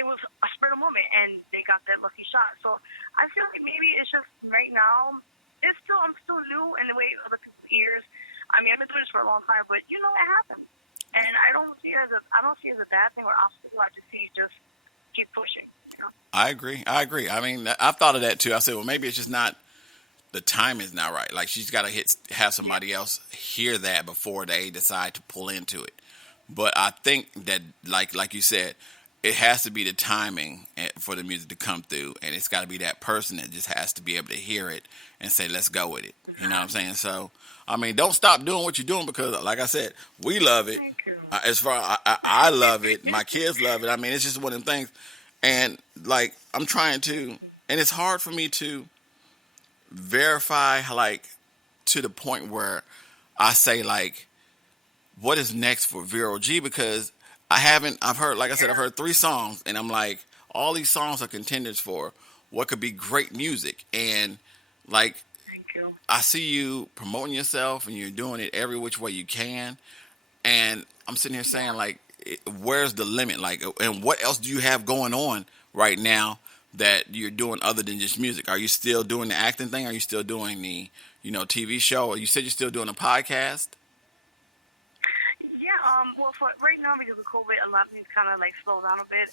It was a spur of the moment, and they got that lucky shot. So I feel like maybe it's just right now. I'm still new in the way other people's ears. I mean, I've been doing this for a long time, but it happens, and I don't see it as a bad thing or obstacle. I just see just keep pushing. I agree. I mean, I've thought of that too. I said, well, maybe it's just not, the time is not right. Like, she's got to have somebody else hear that before they decide to pull into it. But I think that, like you said, it has to be the timing for the music to come through, and it's got to be that person that just has to be able to hear it and say, let's go with it. You know what I'm saying? So, I mean, don't stop doing what you're doing, because, like I said, we love it. As far I love it. My kids love it. I mean, it's just one of them things. And, like, I'm trying to, and it's hard for me to verify, like, to the point where I say, like, what is next for Vero G, because I've heard 3 songs, and I'm like, all these songs are contenders for what could be great music. And, like, I see you promoting yourself, and you're doing it every which way you can. And I'm sitting here saying, like, where's the limit? Like, and what else do you have going on right now that you're doing other than just music? Are you still doing the acting thing? Are you still doing the, TV show? Or you said you're still doing a podcast? Yeah, well, for right now, because of COVID, a lot of things kind of like slow down a bit.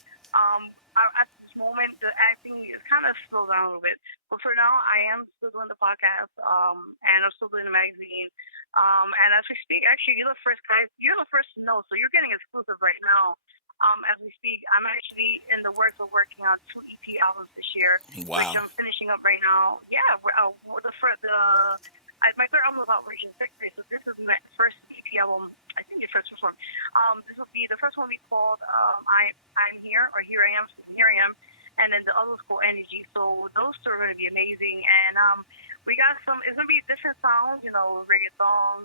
At this moment, the acting is kind of slowed down a little bit. But for now, I am still doing the podcast, and I'm still doing the magazine. And as we speak, actually, you're the first to know, so you're getting exclusive right now. As we speak, I'm actually in the works of working on 2 EP albums this year, Wow. which I'm finishing up right now. Yeah, my third album was out Region 6, so this is my first EP album. I think the first one. This will be the first one. We called I'm Here, or Here I Am, and then the other was called Energy. So those 2 are going to be amazing, and we got some. It's going to be different sounds, reggaeton,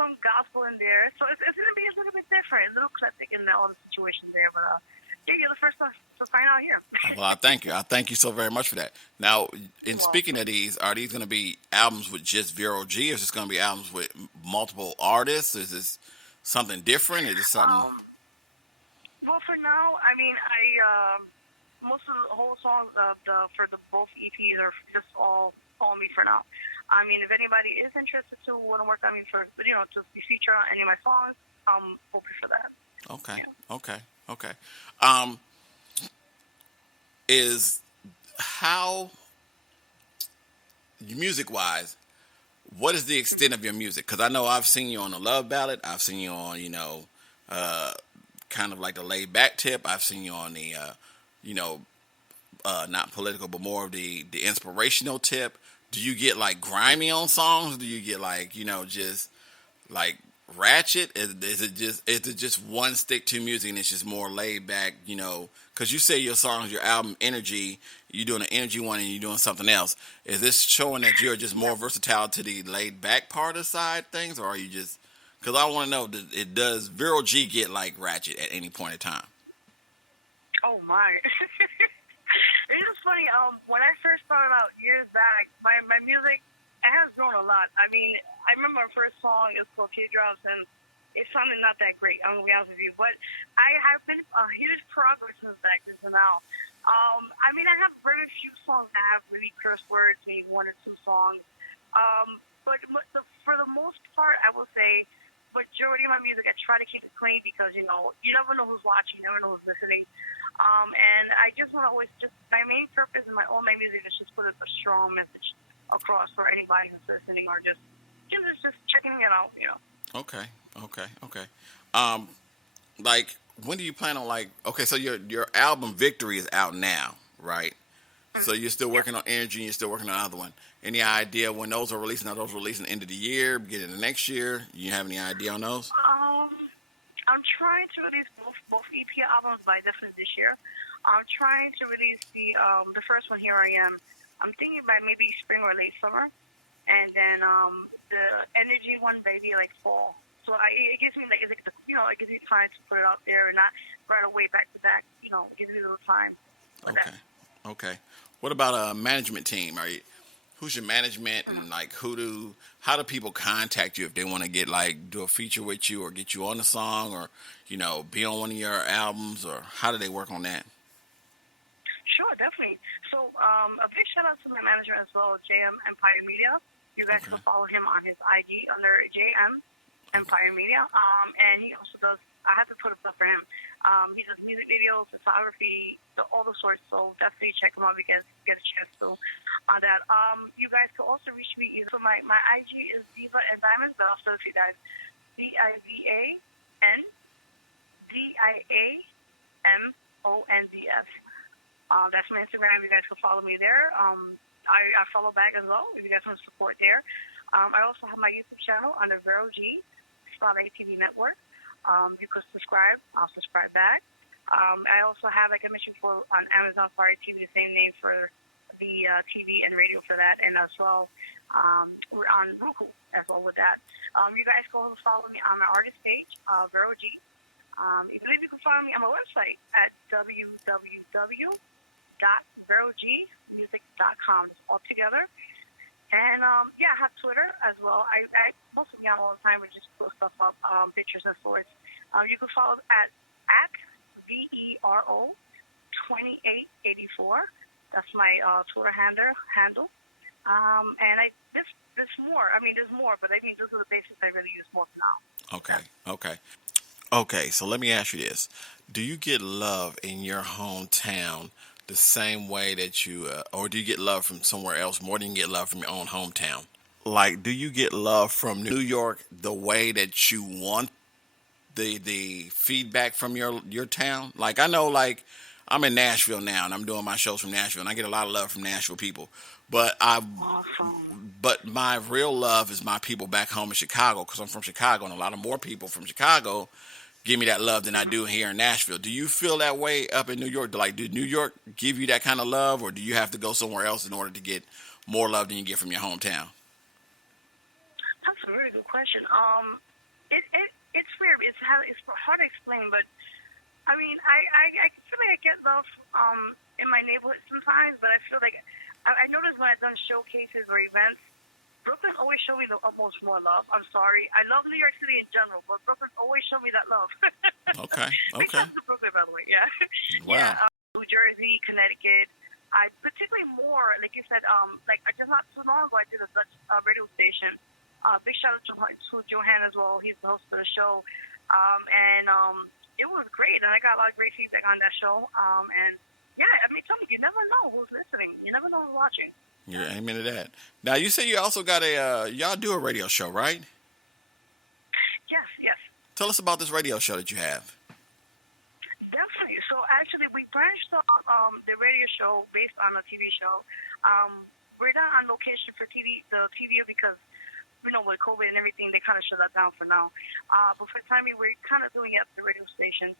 some gospel in there. So it's going to be a little bit different, a little eclectic in all the situations there. But yeah, you're the first one to find out here. Well, I thank you. I thank you so very much for that. Now, in speaking of these, are these going to be albums with just Vero G, or is this going to be albums with multiple artists? Is this something different? Is this something? Well, for now, I mean, most of the whole songs for the both EPs are just all me for now. I mean, if anybody is interested to want to work on me for, to be featured on any of my songs, I'm open for that. Okay. Yeah. Okay. Is how, music-wise, what is the extent of your music? Because I know I've seen you on the Love Ballad. I've seen you on, kind of like the laid-back tip. I've seen you on the, not political, but more of the inspirational tip. Do you get, like, grimy on songs? Do you get, like, just, like, ratchet? Is it just one stick to music, and it's just more laid back, because you say your songs, your album Energy, you're doing an energy one and you're doing something else. Is this showing that you're just more versatile to the laid back part of the side things, or are you just, because I want to know, does Vero G get, like, ratchet at any point in time? Oh my. It's just funny, when I first started out years back, my music, it has grown a lot. I mean, I remember our first song is called Teardrops, and it sounded not that great, I'm going to be honest with you. But I have been a huge progress since back then to now. I mean, I have very few songs that have really curse words, maybe 1 or 2 songs. But for the most part, I will say, majority of my music, I try to keep it clean, because, you never know who's watching, you never know who's listening. And I just want to always just my main purpose in all my music is just put a strong message across for anybody who's listening or just checking it out. Okay, okay. Um, like, when do you plan on, like, okay, so your album Victory is out now, right? So you're still Yeah. working on Energy and you're still working on another one. Any idea when those are releasing? Are those releasing the end of the year, beginning of next year? You have any idea on those? I'm trying to release both EP albums by definitely this year. I'm trying to release the first one, Here I Am. I'm thinking by maybe spring or late summer, and then the Energy one, maybe like fall. So it gives me it gives me time to put it out there and not right away back to back. It gives me a little time. Okay, okay. What about a management team? Who's your management, and like how do people contact you if they want to do a feature with you or get you on the song or be on one of your albums, or how do they work on that? Sure, definitely. So a big shout out to my manager as well, JM Empire Media. You guys can follow him on his IG under JM Empire Media. And he also does, I have to put a stuff for him. He does music videos, photography, all the sorts. So definitely check him out if you guys get a chance to on that. You guys can also reach me either. So my IG is Diva and Diamonds, but I'll still see you guys. DIVANDIAMONDS. That's my Instagram. You guys can follow me there. I follow back as well if you guys want to support there. I also have my YouTube channel under Vero G, Spotlight TV Network. You could subscribe. I'll subscribe back. I also have, like I mentioned before, on Amazon Fire TV, the same name for the TV and radio for that, and as well we're on Roku as well with that. You guys can also follow me on my artist page, Vero G. You believe you can follow me on my website at www.verogmusic.com. It's all together. And I have Twitter as well. I mostly be on all the time. We just post stuff up, pictures and sorts. You can follow at VERO 2884. That's my Twitter handle. And there's more. I mean, there's more, but I mean, those are the basics I really use more for now. Okay, so let me ask you this. Do you get love in your hometown the same way that or do you get love from somewhere else more than you get love from your own hometown? Like, do you get love from New York the way that you want the feedback from your town? Like, I know, like, I'm in Nashville now, and I'm doing my shows from Nashville, and I get a lot of love from Nashville people. But my real love is my people back home in Chicago, because I'm from Chicago, and a lot of more people from Chicago give me that love than I do here in Nashville. Do you feel that way up in New York? Like, did New York give you that kind of love, or do you have to go somewhere else in order to get more love than you get from your hometown? That's a really good question. It's weird. It's hard to explain, but I mean, I feel like I get love in my neighborhood sometimes, but I feel like I noticed when I've done showcases or events, Brooklyn always showed me the utmost more love. I'm sorry. I love New York City in general, but Brooklyn always showed me that love. Okay. Except for Brooklyn, by the way, yeah. Wow. Yeah, New Jersey, Connecticut. I particularly more, like you said, like just not too long ago, I did a Dutch radio station. Big shout out to Johan as well. He's the host of the show. And it was great, and I got a lot of great feedback on that show. And yeah, I mean, tell me, you never know who's listening. You never know who's watching. Yeah, amen to that. Now, you say you also got y'all do a radio show, right? Yes. Tell us about this radio show that you have. Definitely. So actually, we branched off the radio show based on a TV show. We're not on location for the TV because, with COVID and everything, they kind of shut that down for now. But for the time being, we're kind of doing it at the radio station.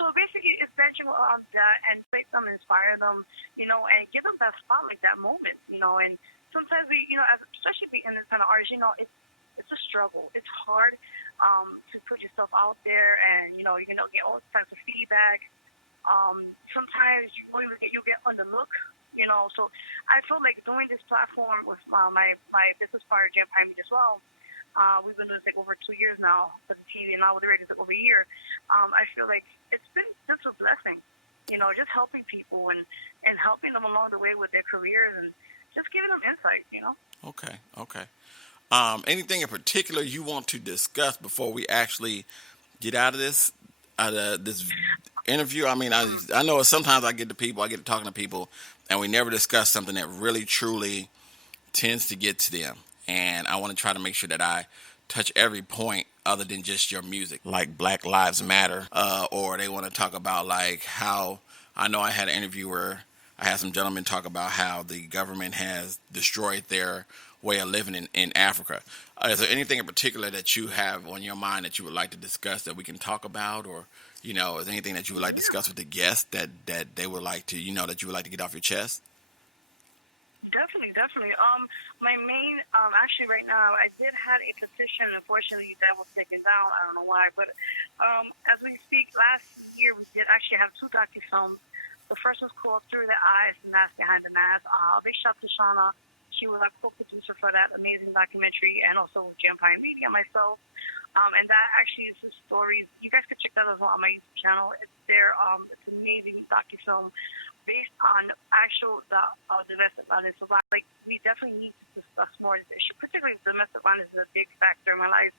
So basically, it's branching on that and make them, inspire them, and give them that spotlight, that moment, and sometimes we, especially being independent artists, it's a struggle. It's hard to put yourself out there, and, you're going to get all types of feedback. Sometimes you get underlooked, so I feel like doing this platform with my business partner, Jam Pine as well. We've been doing this over 2 years now for the TV, and now with the radio, it's over a year. I feel like it's been just a blessing, just helping people and helping them along the way with their careers and just giving them insight, Okay. Anything in particular you want to discuss before we actually get out of this? this interview. I mean, I know sometimes I get to talking to people, and we never discuss something that really truly tends to get to them. And I want to try to make sure that I touch every point other than just your music, like Black Lives Matter, or they want to talk about like how I know I had an interview where I had some gentlemen talk about how the government has destroyed their way of living in Africa. Is there anything in particular that you have on your mind that you would like to discuss that we can talk about, or is there anything that you would like to discuss with the guests that they would like to, that you would like to get off your chest? Definitely, definitely. My main, actually, right now, I did have a petition. Unfortunately, that was taken down. I don't know why, but as we speak, last year we did actually have two docufilms. The first was called Through the Eyes, and that's Behind the Mask. Big shout to Shauna. She was our co-producer for that amazing documentary, and also Vampire Media, myself. And that actually is the stories. You guys can check that as well on my YouTube channel. It's there. It's an amazing docufilm based on actual domestic violence. So, like, we definitely need to discuss more this issue. Particularly domestic violence is a big factor in my life.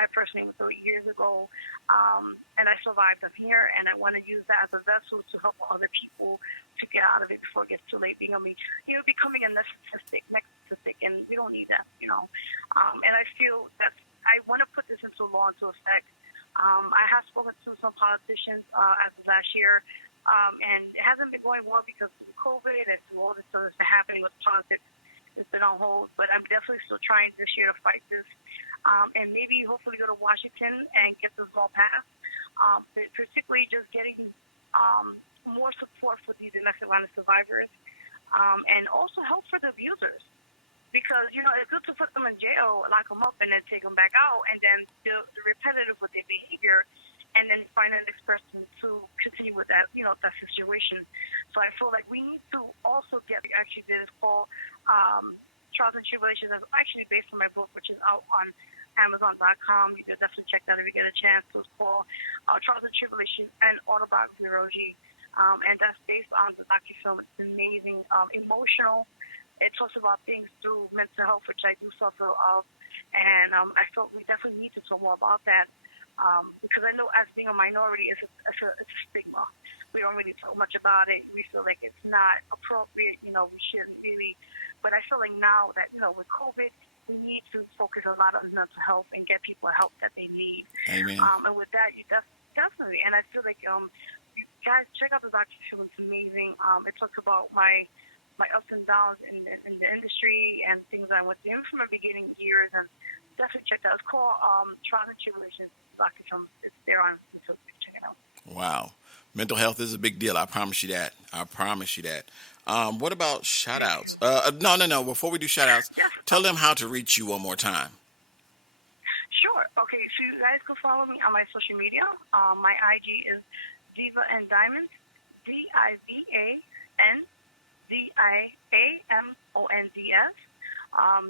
I personally went through it years ago, and I survived. I'm here, and I want to use that as a vessel to help other people to get out of it before it gets too late. Becoming a narcissistic, and we don't need that, And I feel that I want to put this into law, into effect. I have spoken to some politicians as of last year. And it hasn't been going well because of COVID and through all this stuff that's been happening with politics. It's been on hold, but I'm definitely still trying this year to fight this. And maybe hopefully go to Washington and get this law passed. But particularly just getting more support for these domestic violence survivors, and also help for the abusers. Because, it's good to put them in jail, lock them up, and then take them back out, and then they're repetitive with their behavior, and then find the next person to continue with that, that situation. So I feel like we need to also we actually did this called Trials and Tribulations. That's actually based on my book, which is out on Amazon.com. You can definitely check that if you get a chance. So it's called Trials and Tribulations and Autobiography Vero. And that's based on the docufilm. It's amazing, emotional. It talks about things through mental health, which I do suffer of. And I felt we definitely need to talk more about that. Because I know as being a minority, it's a stigma. We don't really talk much about it. We feel like it's not appropriate. We shouldn't really. But I feel like now that, with COVID, we need to focus a lot on mental health and get people help that they need. Amen. And with that, you definitely. And I feel like you guys check out the documentary. It's amazing. It talks about my ups and downs in the industry and things I went through from the beginning years, and definitely check that. It's called Trials and Tribulations documentary. It's there on YouTube. Check it out. Wow. Mental health is a big deal. I promise you that. What about shout-outs? No. Before we do shout-outs, tell them how to reach you one more time. Sure. Okay, so you guys can follow me on my social media. My IG is Diva and Diamonds, DivaNDiamonds.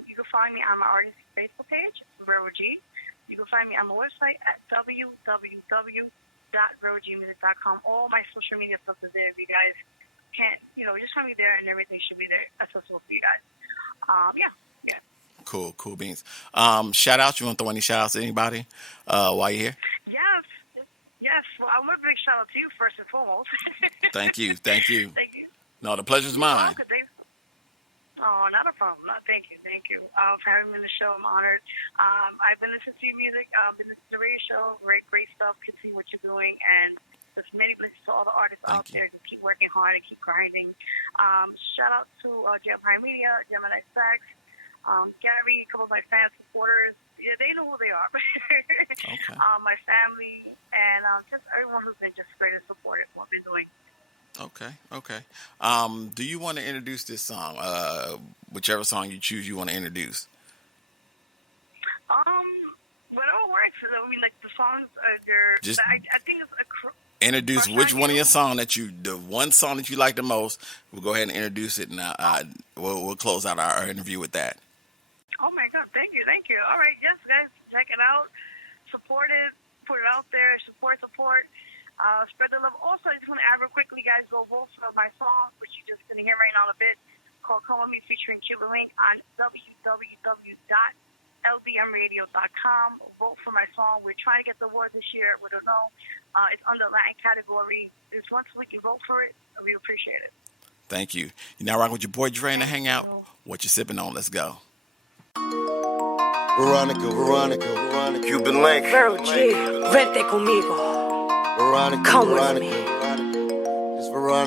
You can find me on my artist Facebook page, Vero G. You can find me on my website at www.verogmusic.com. All my social media stuff is there. If you guys can't, just find me there, and everything should be there accessible for you guys. Yeah. Cool beans. Shout outs. You want to throw any shout outs to anybody while you're here? Yes. Well, I want a big shout out to you first and foremost. Thank you. Thank you. No, the pleasure's mine. Oh, not a problem. No, thank you for having me on the show. I'm honored. I've been listening to your music. Been listening to the radio show. Great stuff. Continue what you're doing, and there's many blessings to all the artists out there. Just keep working hard and keep grinding. Shout out to Vampire Media, Gemini Sax, Gary, a couple of my fan supporters. Yeah, they know who they are. Okay. My family, and just everyone who's been just great and supportive of what I've been doing. Okay. Do you want to introduce this song? Whichever song you choose, you want to introduce. Whatever works. I mean, like the songs are there. Just I think it's introduce which one of your song the one song that you like the most. We'll go ahead and introduce it, and we'll close out our interview with that. Oh my God! Thank you. All right, yes, guys, check it out. Support it. Put it out there. Support. Spread the love. Also, I just want to add real quickly, guys, go vote for my song, which you're just going to hear right now in a bit, called Come With Me featuring Cuba Link on www.ftb.com. LDMradio.com. Vote for my song. We're trying to get the award this year. We don't know. It's under Latin category. Just once we can vote for it, we appreciate it. Thank you. You're now rocking with your boy Dre in the Hangout. What you sipping on? Let's go. Veronica, Cuban Link. Vero G, vente conmigo. Come with me.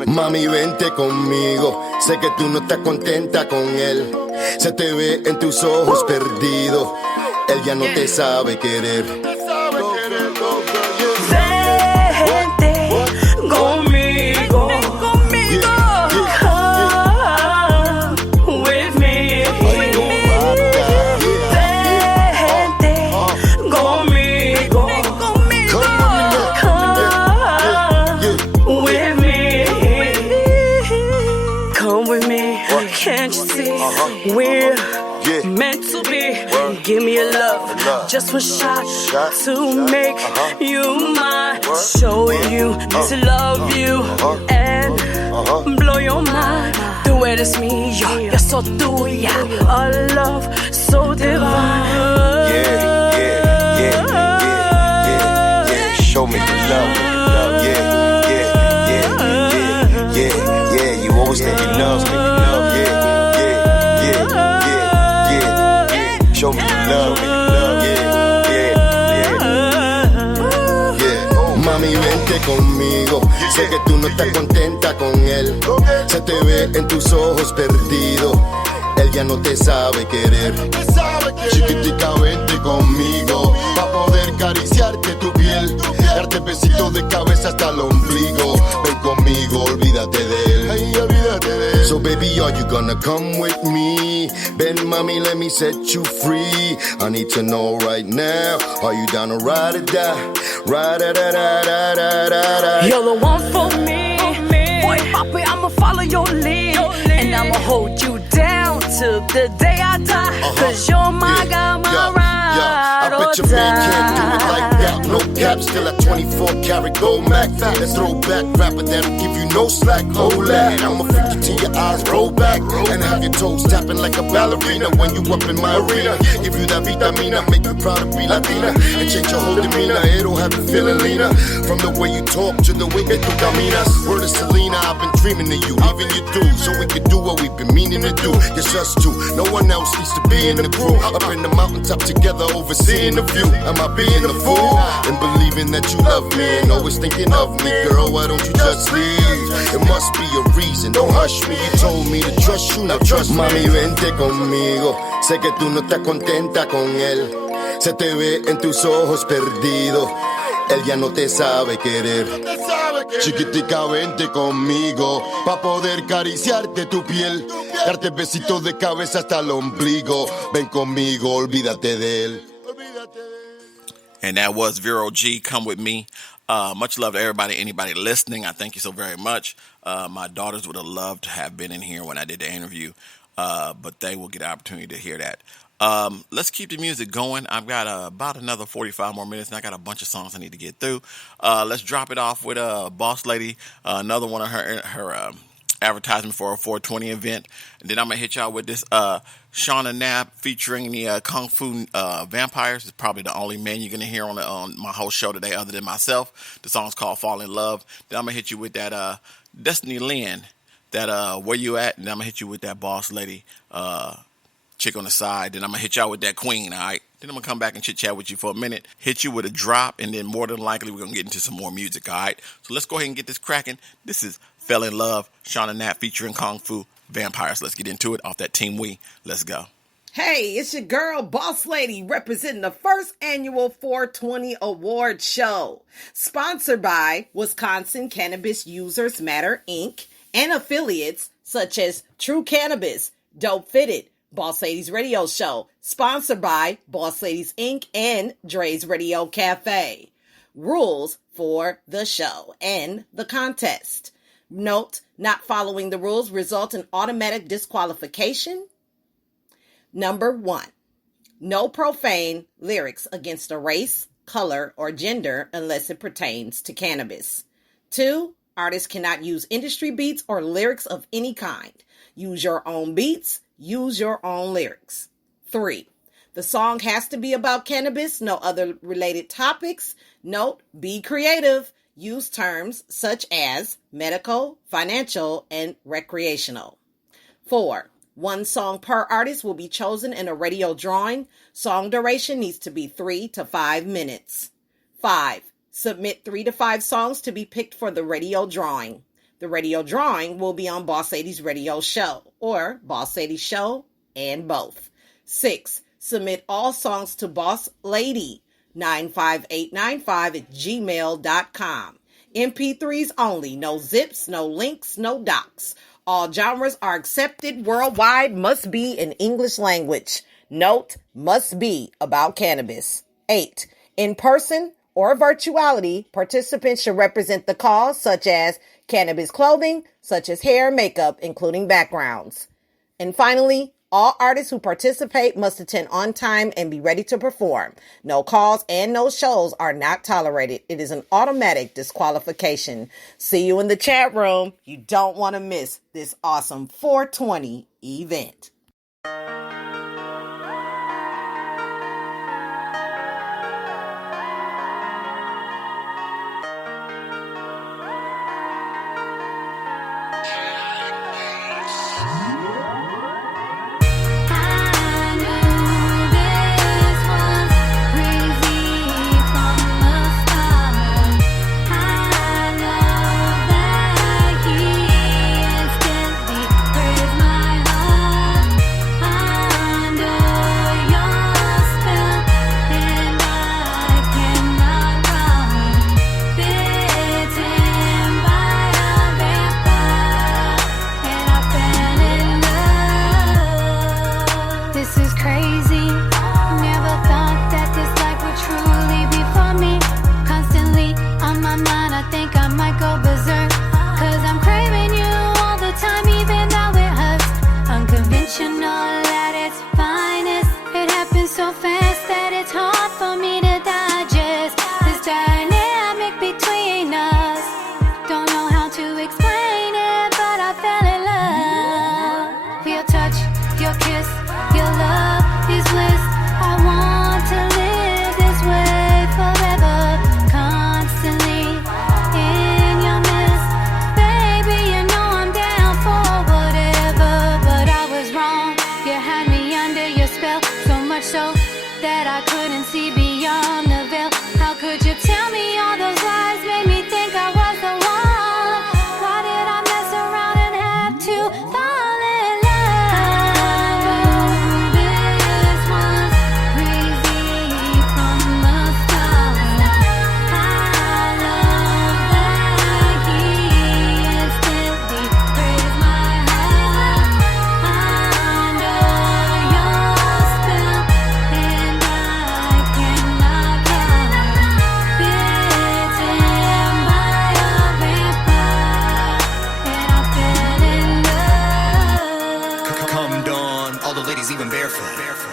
Mami, vente conmigo. Sé que tú no estás contenta con él. Se te ve en tus ojos perdido. Él ya no te sabe querer. Vente conmigo. Come with me. Vente conmigo. Come with me. Come with me. Can't you see we're meant to be? Give me a love, just one shot to make you mine. Show you to love you and blow your mind. Tú eres mío, yo soy tuya. A love so divine. Yeah. Show me the love. Yeah. You always think you love me. Show me the love. Mami, vente conmigo. Sé que tú no estás contenta con él. Se te ve en tus ojos perdido. Él ya no te sabe querer. Chiquitica, vente conmigo. Pa' poder acariciarte tu piel. Darte besitos de cabeza hasta el ombligo. Ven conmigo, olvídate de él. So baby, are you gonna come with me? Ven mami, let me set you free. I need to know right now. Are you down to ride or die? Ride or die? You're the one for me. Boy, papi, I'ma follow your lead. And I'ma hold you down till the day I die. Cause you're my guy, my ride. I bet your man can't do it like that. No cap, still at 24 karat gold Mac. That throwback rapper that'll give you no slack. Hold that, I'ma freak you till your eyes roll back. And have your toes tapping like a ballerina when you up in my arena. Give you that vitamina, make you proud to be Latina. And change your whole demeanor, it'll have you feeling leaner. From the way you talk to the way that you caminas. Word of Selena, I've been dreaming of you, leaving you through. So we can do what we've been meaning to do. It's us two, no one else needs to be in the crew. Up in the mountaintop together, overseeing the view. Am I being a fool? And believing that you love me and always thinking of me. Girl, why don't you just leave? It must be a reason, don't hush me. You told me to trust you, now trust me. Mami, vente conmigo. Sé que tú no estás contenta con él. Se te ve en tus ojos perdido. Él ya no te sabe querer. Chiquitica, vente conmigo. Pa' poder acariciarte tu piel. Darte besitos de cabeza hasta el ombligo. Ven conmigo, olvídate de él. And that was Vero G, Come With Me. Much love to everybody, anybody listening. I thank you so very much. My daughters would have loved to have been in here when I did the interview, but they will get an opportunity to hear that. Let's keep the music going. I've got about another 45 more minutes, and I got a bunch of songs I need to get through. Let's drop it off with Boss Lady, another one of her advertisement for a 420 event. And then I'm going to hit y'all with this Shauna Knapp featuring the Kung Fu Vampires. It's probably the only man you're going to hear on my whole show today other than myself. The song's called Fall in Love. Then I'm going to hit you with that Destiny Lynn, that Where You At? And then I'm going to hit you with that Boss Lady chick on the side. Then I'm going to hit y'all with that Queen, all right? Then I'm going to come back and chit-chat with you for a minute, hit you with a drop, and then more than likely we're going to get into some more music, all right? So let's go ahead and get this cracking. This is Fell in Love, Shauna Knapp featuring Kung Fu Vampires. Let's get into it off that Team We. Let's go. Hey, it's your girl, Boss Lady, representing the first annual 420 Award Show. Sponsored by Wisconsin Cannabis Users Matter, Inc. and affiliates such as True Cannabis, Dope Fitted, Boss Ladies Radio Show. Sponsored by Boss Ladies, Inc. and Dre's Radio Cafe. Rules for the show and the contest. Note, not following the rules result in automatic disqualification. Number 1, no profane lyrics against a race, color, or gender unless it pertains to cannabis. 2, artists cannot use industry beats or lyrics of any kind. Use your own beats, use your own lyrics. 3, The song has to be about cannabis, no other related topics. Note, be creative. Use terms such as medical, financial, and recreational. 4. One song per artist will be chosen in a radio drawing. Song duration needs to be 3 to 5 minutes. 5. Submit 3 to 5 songs to be picked for the radio drawing. The radio drawing will be on Boss Lady's radio show or Boss Lady Show and both. 6. Submit all songs to Boss Lady 95895@gmail.com. MP3s only. No zips, no links, no docs. All genres are accepted worldwide. Must be in English language. Note, must be about cannabis. 8. In person or virtuality, participants should represent the cause, such as cannabis clothing, such as hair, makeup, including backgrounds. And finally, all artists who participate must attend on time and be ready to perform. No calls and no shows are not tolerated. It is an automatic disqualification. See you in the chat room. You don't want to miss this awesome 420 event.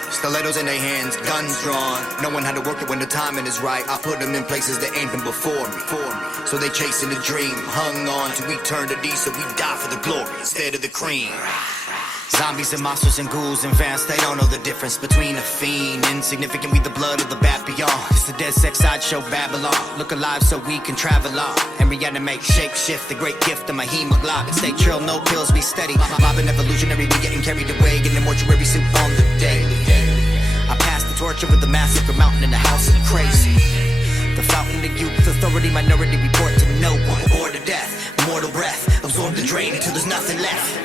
Stilettos in their hands, guns drawn. Knowing how to work it when the timing is right. I put them in places that ain't been before me. So they chasing the dream, hung on to eternity, so we die for the glory instead of the cream. Zombies and monsters and ghouls and vamps, they don't know the difference between a fiend. Insignificant, we the blood of the bat beyond. It's the dead sex sideshow Babylon. Look alive so we can travel on and reanimate, shape shift, the great gift of my hemoglobin. Stay chill, no pills, be steady. Mobbing evolutionary, we getting carried away in the mortuary suit on the daily. I pass the torch over the massacre mountain in the house of crazy. The fountain of youth, authority, minority, report to no one. Or to death, mortal breath, absorb the drain until there's nothing left.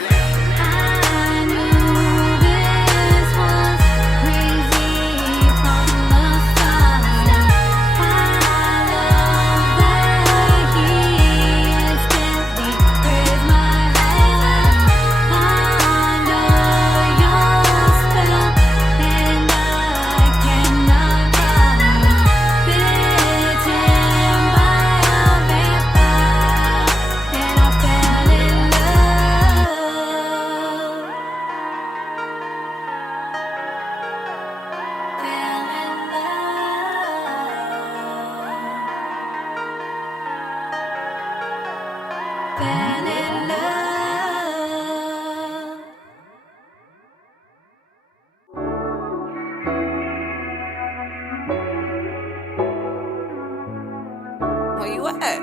you at?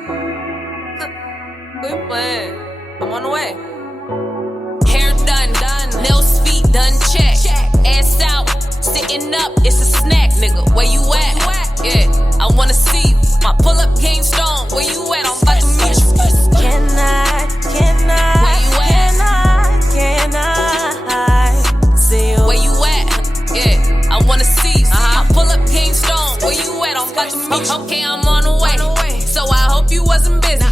Quit playing. I'm on the way. Hair done, nails, feet done, check. Ass out, sitting up, it's a snack, nigga. Where you at? Yeah, I wanna see you. My pull-up game strong. Where you at? I'm about to meet you. Can I? Where you at? Can I see you? Where you at? Yeah, I wanna see you. My pull-up game strong. Where you at? I'm about to meet you. Okay, I'm on the way. So I hope you wasn't busy.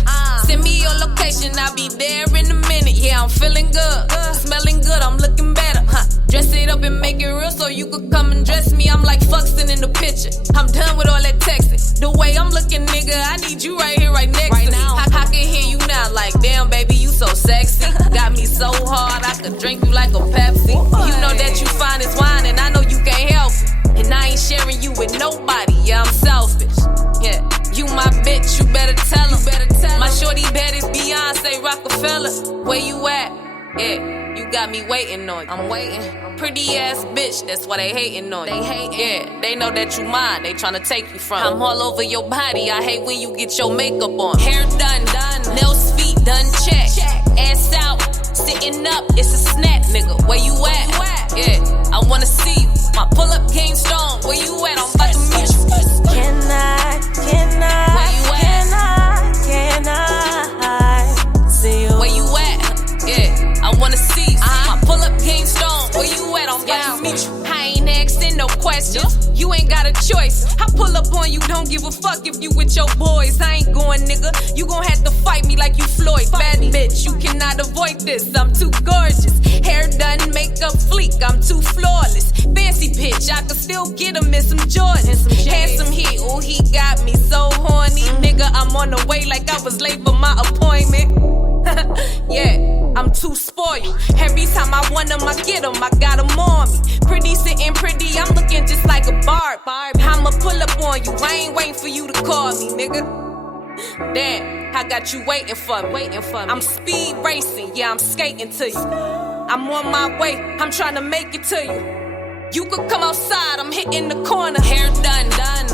Send me your location, I'll be there in a minute. Yeah, I'm feeling good, smelling good, I'm looking better. Dress it up and make it real so you could come and dress me. I'm like fucking in the picture. I'm done with all that texting. The way I'm looking, nigga, I need you right here, right next to me. I can hear you now, like damn, baby, you so sexy. Got me so hard, I could drink you like a Pepsi. You know that you fine as wine, and I know you can't help it. And I ain't sharing you with nobody. Yeah, I'm selfish. Yeah, you my bitch, you better tell him. My shorty bad is Beyonce, Rockefeller. Where you at? Yeah, you got me waiting on you. I'm waiting. Pretty ass bitch, that's why they hating on you. They hate, yeah, they know that you mine. They tryna take you from. I'm all over your body. I hate when you get your makeup on. Hair done, nails, feet done, check. Ass out, sitting up, it's a snack, nigga. Where you at? Yeah, I wanna see you. My pull-up game strong. Where you at? I'm about to meet you. Can I? Where you at? Can I see you? Where you at? Yeah, I wanna see you. My pull-up game strong. Where you at? I'm about to meet you. I ain't asking no questions. You ain't got a choice. I pull up on you, don't give a fuck if you with your boys. I ain't going, nigga. You gon' have to fight me like you Floyd. Bad bitch, you cannot avoid this. I'm too gorgeous. Hair done, makeup fleek. I'm too flawless. Fancy bitch, I could still get him in some Jordans. Handsome heat, ooh, he got me so horny. Nigga, I'm on the way like I was late for my appointment. Yeah, I'm too spoiled. Every time I want him, I get him. I got him on me. Pretty sitting pretty, I'm looking just like a Barb. I'ma pull up on you. I ain't waiting for you to call me, nigga. Damn, I got you waiting for me. I'm speed racing, yeah, I'm skating to you. I'm on my way, I'm trying to make it to you. You could come outside, I'm hitting the corner. Hair done,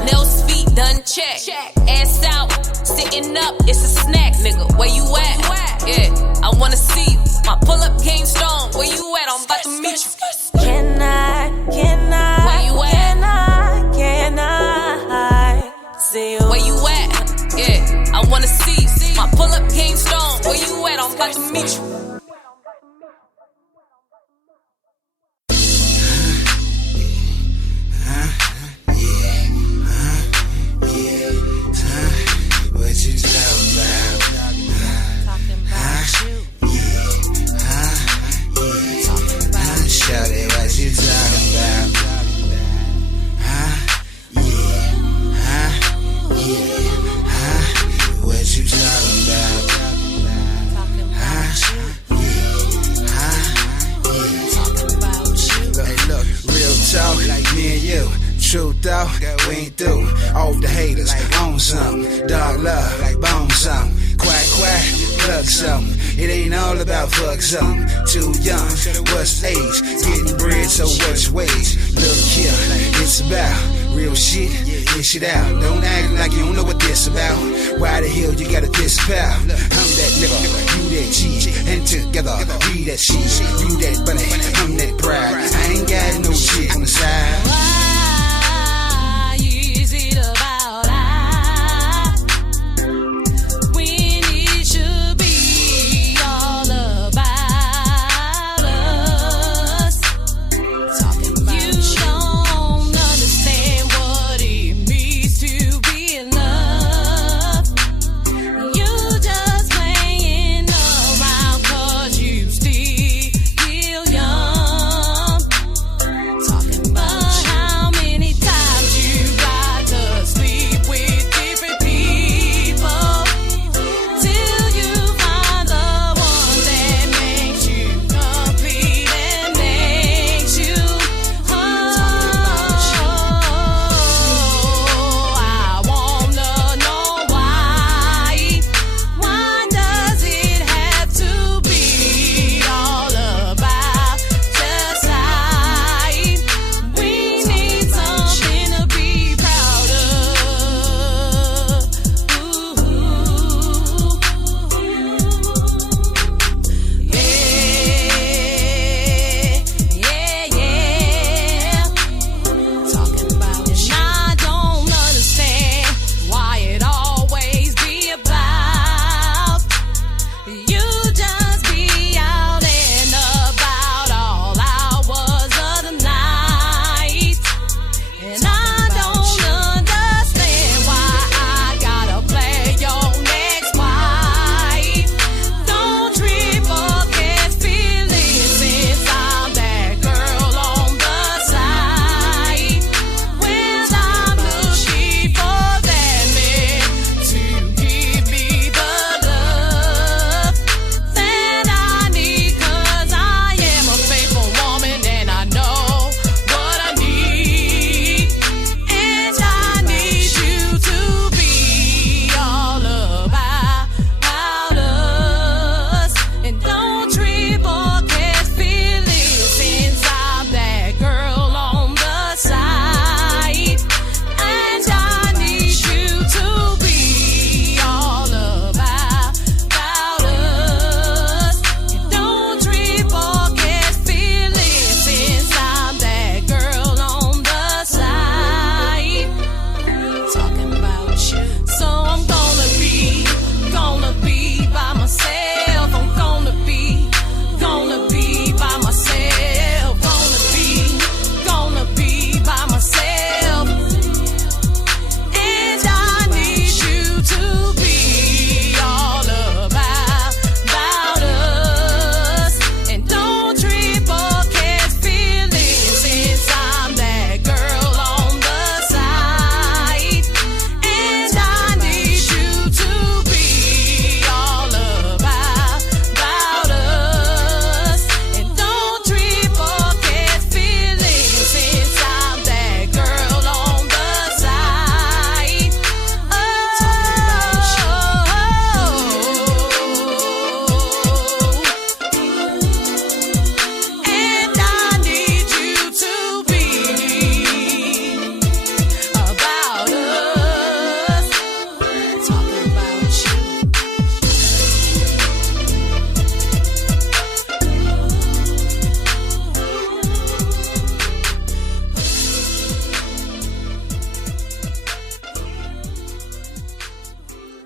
nails, feet done, check. Ass out, sitting up, it's a snack, nigga. Where you at? Yeah, I wanna see you. My pull-up game strong. Where you at? I'm about to meet you. Can I? Where you at? Can I see you? Where you at? Yeah, I wanna see you. My pull-up game strong. Where you at? I'm about to meet you. What you talking about? Shout it, what you talking about? What you talking about? Look, real talk, like me and you. True though, we ain't through. Off the haters, on some. Dog love, like bone some. Quack, plug some. It ain't all about fuck some. Too young, what's age? Getting bread, so what's wage? Look here, it's about real shit, dish it out. Don't act like you don't know what this about. Why the hell you gotta disavow? I'm that nigga, you that cheese, and together we that cheese. You that bunny, I'm that pride. I ain't got no shit on the side. Why is it about I when it should be all about us? Talking about you don't understand what it means to be in love. You just playing around 'cause you still young. Talking about how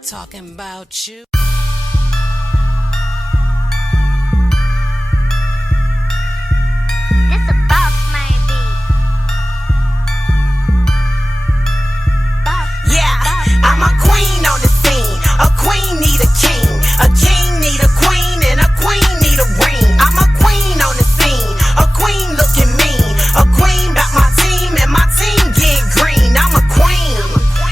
talking about you. This a boss man beat. Yeah, I'm a queen on the scene. A queen need a king need a queen, and a queen need a ring. I'm a queen on the scene. A queen looking mean. A queen about my team, and my team get green. I'm a queen.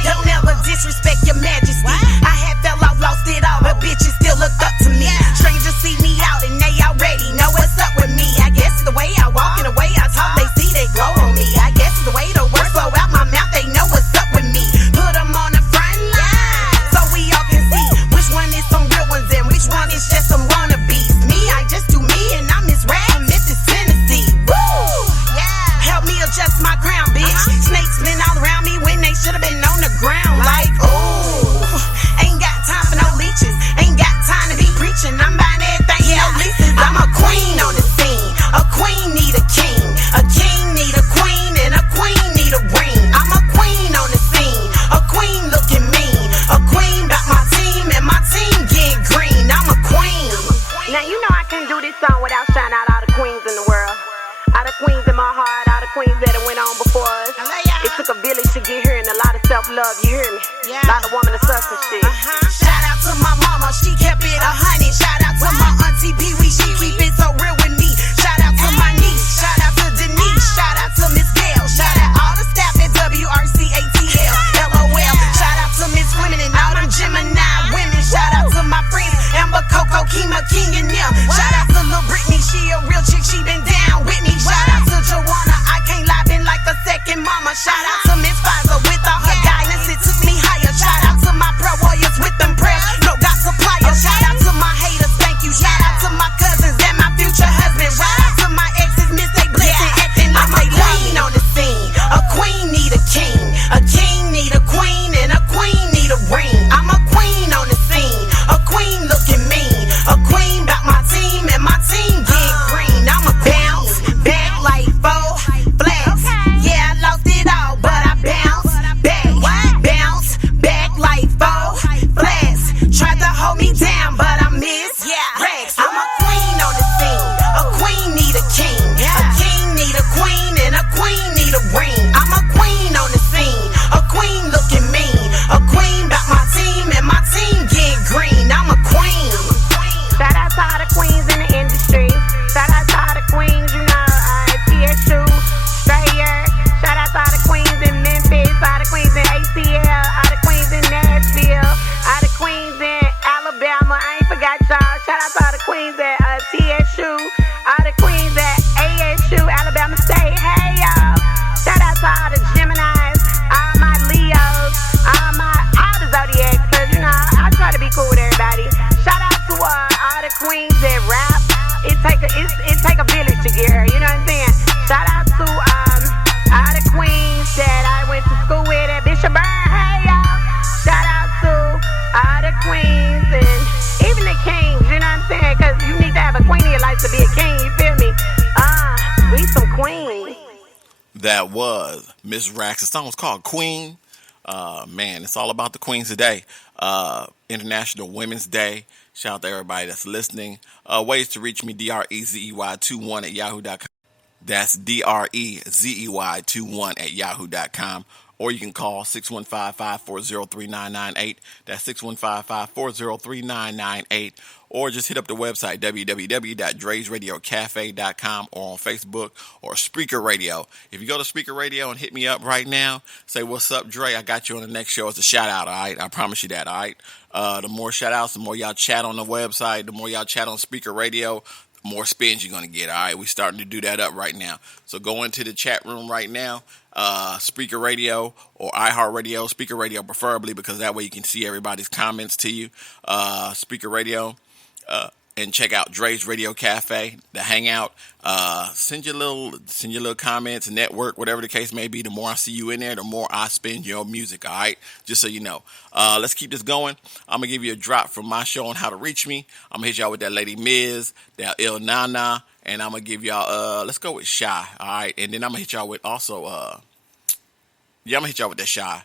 Don't ever disrespect your majesty. I had fell off, lost it all, but bitches still look up to me. Strangers see me out and they already know what's up with me. I guess the way I walk and the way I talk, they see they glow on me. I guess the way the words flow out my mouth, they know what's up with me. Put them on the front line so we all can see which one is some real ones and which one is just some wannabes. Me, I just do me, and I'm Miss Rap from Memphis, Tennessee. Woo! Yeah. Help me adjust my crown, bitch. Snakes been all around me when they should have been on the ground. Like, ooh, ain't got time for no leeches. Ain't got time to be preaching. I'm buying everything, no leases. I'm a queen on the scene. A queen need a king. A king need a queen, and a queen need a ring. I'm a queen on the scene. A queen looking mean. A queen about my team, and my team get green. I'm a queen. Now you know I can't do this song without shouting out all the queens in the world. All the queens in my heart, all the queens that went on before us. It took a village to get here and a lot of self-love, you hear me? A lot of woman and sus and shit. Shout out to my mama, she kept it 100. Shout out to my auntie Pee Wee, she keep it so real with me. Shout out to my niece, shout out to Denise, shout out to Miss Gail, shout out all the staff at WRCATL, LOL. Shout out to Miss Women and all them Gemini women. Shout out to my friends, Amber, Coco, Kima, King, and them. Shout out to Lil Britney, she a real chick, she been down with me. Shout out to Joanna, I can't lie, been like a second mama. Shout out to Miss Pfizer with all her guidance, it took me higher. Shout out to my pro warriors with them prayers, no got suppliers. Shout out to my haters, thank you. Shout out to my cousins and my future husband. Shout out to my exes, miss they blessing, acting like they queen on the scene. A queen need a king need a queen, and a queen need a ring. I'm a queen on the scene. A queen looking mean. A queen about my team, and my team get green. I'm a bounce back like four flats. Yeah, I lost it all, but I bounce back. Bounce back like four flats. Tried to hold me down, but I miss Rex. I'm a queen on the scene. A queen need a king. A king need a queen, and a queen need a ring. I'm a queen on the scene. A queen looking mean. A queen about my team, and my team get green. I'm a queen. Shout out to all the queens in the industry. Shout out to all the queens, you know, TSU, Strayer. Shout out to all the queens in Memphis, all the queens in ATL, all the queens in Nashville, all the queens in Alabama. I ain't forgot y'all. Shout out to all the queens at TSU, all the queens at ASU, Alabama State. Hey y'all. Shout out to all the Geminis, all my Leos, all the Zodiacs, 'cause you know I try to be cool with everybody. Shout out to all the queens that rap. It take a village to get her. You know what I'm saying? Shout out to all the queens that I went to school with at Bishop Burn. Hey y'all. Shout out to all the queens and even the kings. You know what I'm saying? 'Cause you need to have a queen in your life to be a king. You feel me? We some queens. That was Miss Rax. The song was called Queen. Man, it's all about the queens today. International Women's Day. Shout out to everybody that's listening. Ways to reach me, DREZEY21 at yahoo.com. That's DREZEY21 at yahoo.com. Or you can call 615-540-3998. That's 615-540-3998. Or just hit up the website, www.dresradiocafe.com, or on Facebook or Spreaker Radio. If you go to Spreaker Radio and hit me up right now, say, what's up, Dre? I got you on the next show as a shout out, all right? I promise you that, all right? The more shout outs, the more y'all chat on the website, the more y'all chat on Spreaker Radio, the more spins you're going to get, all right? We're starting to do that up right now. So go into the chat room right now, Spreaker Radio or iHeartRadio, Spreaker Radio preferably, because that way you can see everybody's comments to you. Spreaker Radio. And check out Dre's Radio Cafe, the Hangout. Send your little comments, network, whatever the case may be. The more I see you in there, the more I spend your music, all right? Just so you know. Let's keep this going. I'm going to give you a drop from my show on how to reach me. I'm going to hit y'all with that Lady Miz, that Il Nana, and I'm going to give y'all, let's go with Shy, all right? And then I'm going to hit y'all with also, I'm going to hit y'all with that Shy.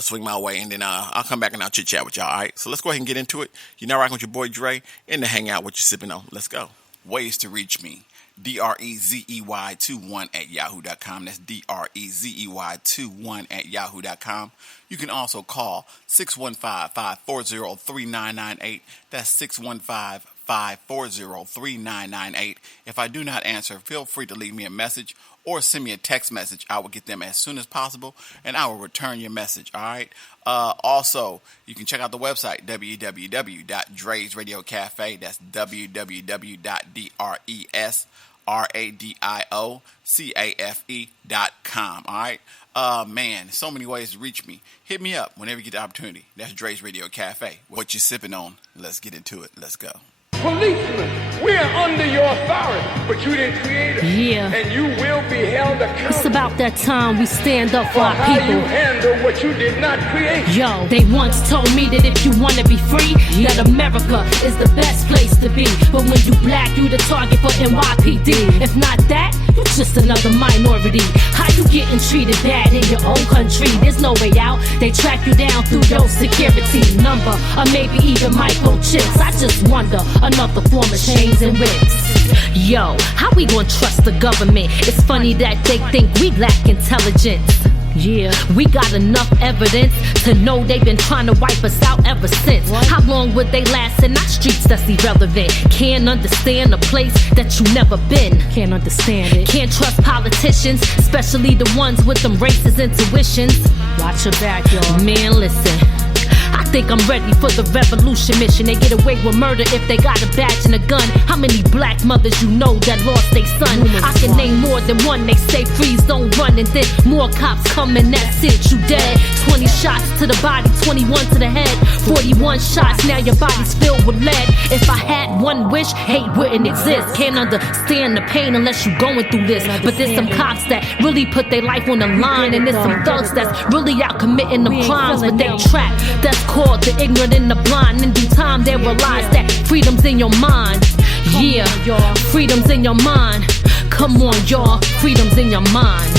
swing my way, and then I'll come back and I'll chit chat with y'all. All right, so let's go ahead and get into it. You're now rocking with your boy Dre in the Hangout. What you sipping on? Let's go. Ways to reach me: DREZEY21 at yahoo.com. That's DREZEY21 at yahoo.com. You can also call 615-540-3998. That's 615-540-3998. If I do not answer, feel free to leave me a message or send me a text message. I will get them as soon as possible, and I will return your message, all right? Also, you can check out the website, www.Dre's Radio Cafe. That's www.DRESRadiocafe.com, all right? Man, so many ways to reach me. Hit me up whenever you get the opportunity. That's Dre's Radio Cafe. What you sipping on? Let's get into it. Let's go. Policemen, we're under your authority, but you didn't create us. Yeah. And you will be held accountable. It's about that time we stand up for our how people. you handle what you did not create. Yo, they once told me that if you want to be free, that America is the best place to be. But when you black, you the target for NYPD. If not that, you just another minority. How you getting treated bad in your own country? There's no way out. They track you down through your security number, or maybe even microchips. I just wonder, another form of chains and whips. Yo, how we gonna trust the government? It's funny that they think we lack intelligence. Yeah, we got enough evidence to know they've been trying to wipe us out ever since. How long would they last in our streets? That's irrelevant. Can't understand a place that you never been. Can't understand it. Can't trust politicians, especially the ones with them racist intuitions. Watch your back, y'all. Man, listen, I think I'm ready for the revolution mission. They get away with murder if they got a badge and a gun. How many black mothers you know that lost their son? I can name more than one. They say freeze, don't run, and then more cops come and that's it, you dead. 20 shots to the body, 21 to the head, 41 shots, now your body's filled with lead. If I had one wish, hate wouldn't exist. Can't understand the pain unless you going through this. But there's some cops that really put their life on the line, and there's some thugs that's really out committing them crimes, but they trap. That's called the ignorant and the blind. In due time they realize that freedom's in your mind. Yeah, freedom's in your mind. Come on, y'all, freedom's in your mind.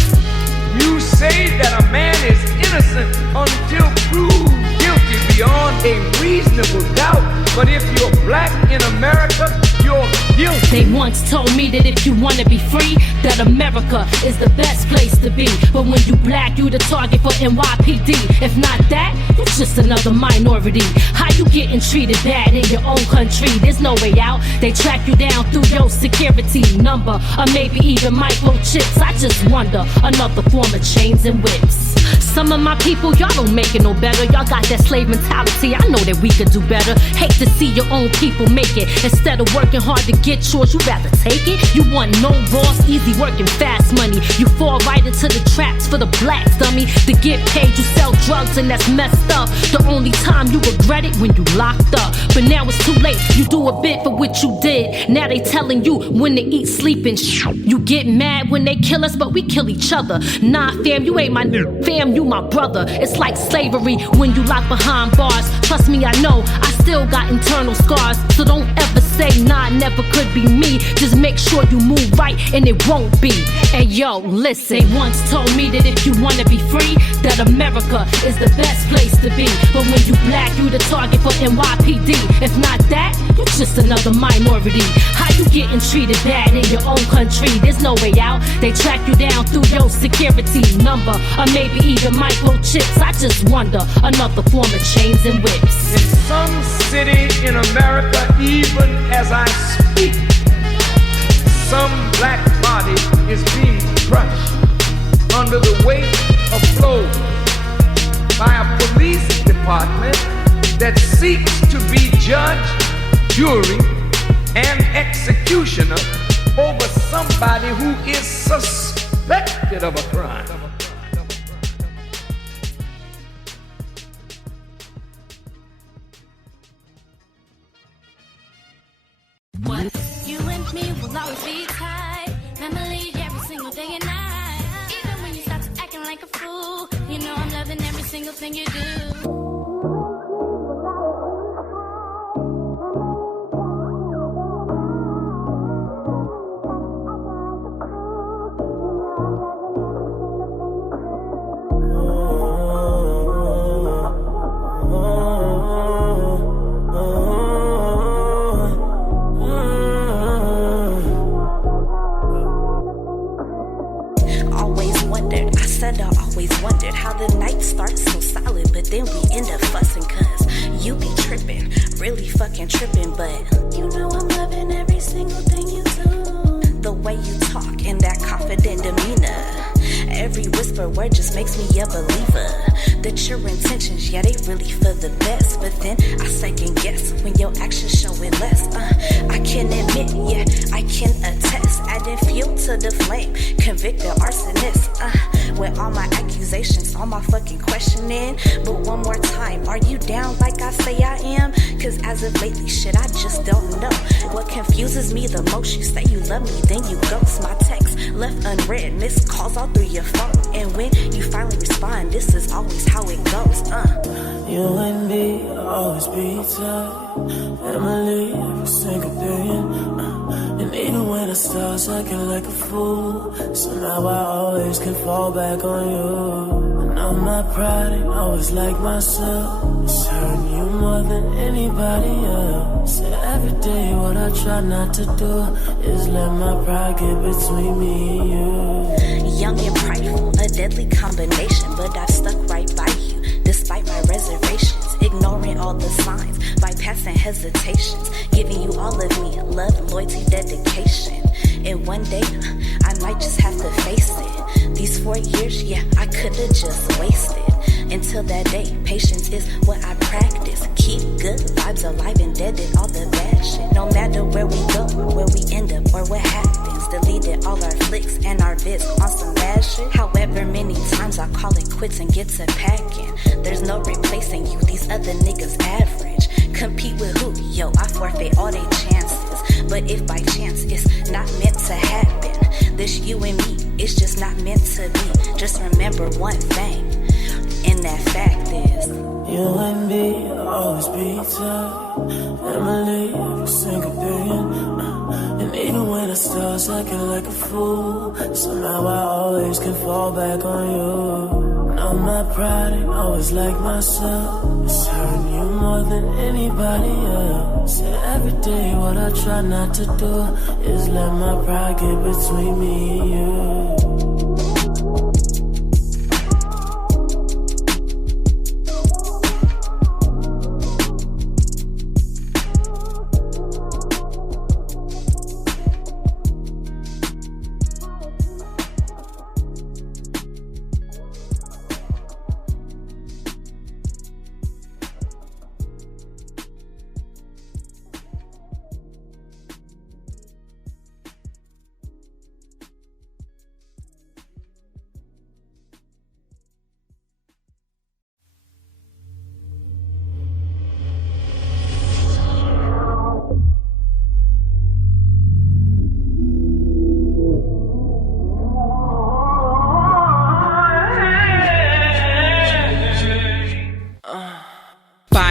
You say that a man is innocent until proved guilty beyond a reasonable doubt. But if you're black in America, you're guilty. They once told me that if you want to be free, that America is the best place to be. But when you black, you the target for NYPD. If not that, you're just another minority. How you getting treated bad in your own country? There's no way out. They track you down through your security number, or maybe even microchips. I just wonder, another form of chains and whips. Some of my people, y'all don't make it no better. Y'all got that slave mentality. I know that we could do better. Hate to see your own people make it. Instead of working hard to get yours, you rather take it. You want no boss, easy working, fast money. You fall right into the traps for the blacks, dummy. To get paid, you sell drugs and that's messed up. The only time you regret it when you locked up. But now it's too late, you do a bit for what you did. Now they telling you when to eat, sleep, and you get mad when they kill us, but we kill each other. Nah, fam, you ain't my fam, you my brother. It's like slavery when you lock behind bars. Trust me, I know, I still got internal scars. So don't ever say, nah, it never could be me. Just make sure you move right and it won't be. Hey yo, listen, they once told me that if you wanna be free, that America is the best place to be. But when you black, you the target for NYPD. If not that, you're just another minority. How you getting treated bad in your own country? There's no way out. They track you down through your security number, or maybe even microchips. I just wonder, another form of chains and whips. In some city in America, even as I speak, some black body is being crushed under the weight of blows by a police department that seeks to be judge, jury, and executioner over somebody who is suspected of a crime. What? You and me will always be tight. Memory every single day and night. Even when you start to acting like a fool, you know I'm loving every single thing you do. then we end up fussing, cause you be tripping, really fucking tripping, but you know I'm loving every single thing you do. The way you talk and that confident demeanor, every whisper word just makes me a believer that your intentions, yeah, they really for the best. But then I second guess when your actions show it less. I can admit, yeah, I can attest, adding fuel to the flame, convicted arsonist. With all my accusations, all my fucking questioning. But one more time, are you down like I say I am? Cause as of lately, shit, I just don't know. What confuses me the most, you say you love me, then you ghost my text, left unread, missed calls all through your phone. And when you finally respond, this is always how it goes. You and me always be tight, Emily, every single billion. And even when the stars acting like a fool, somehow I always can fall back on you. I know my pride ain't always like myself, it's hurting you more than anybody else. So every day what I try not to do is let my pride get between me and you. Young and prideful, a deadly combination, but I've stuck right by you, despite my reservations, ignoring all the signs, bypassing hesitations, giving you all of me, love, loyalty, dedication. And one day, I might just have to face it. These 4 years, yeah, I could've just wasted. Until that day, patience is what I practice. Keep good vibes alive and deaded all the bad shit. No matter where we go, where we end up, or what happens, deleted all our flicks and our vids on some mad shit. However many times I call it quits and get to packing, there's no replacing you, these other niggas average. Compete with who? Yo, I forfeit all they chances. But if by chance it's not meant to happen, this you and me, it's just not meant to be. Just remember one thing, and that fact is, you and me always be tight, Emily, every single billion. And even when the stars acting like a fool, somehow I always can fall back on you. Know my pride ain't always like myself, it's hurting you more than anybody else. So every day what I try not to do is let my pride get between me and you.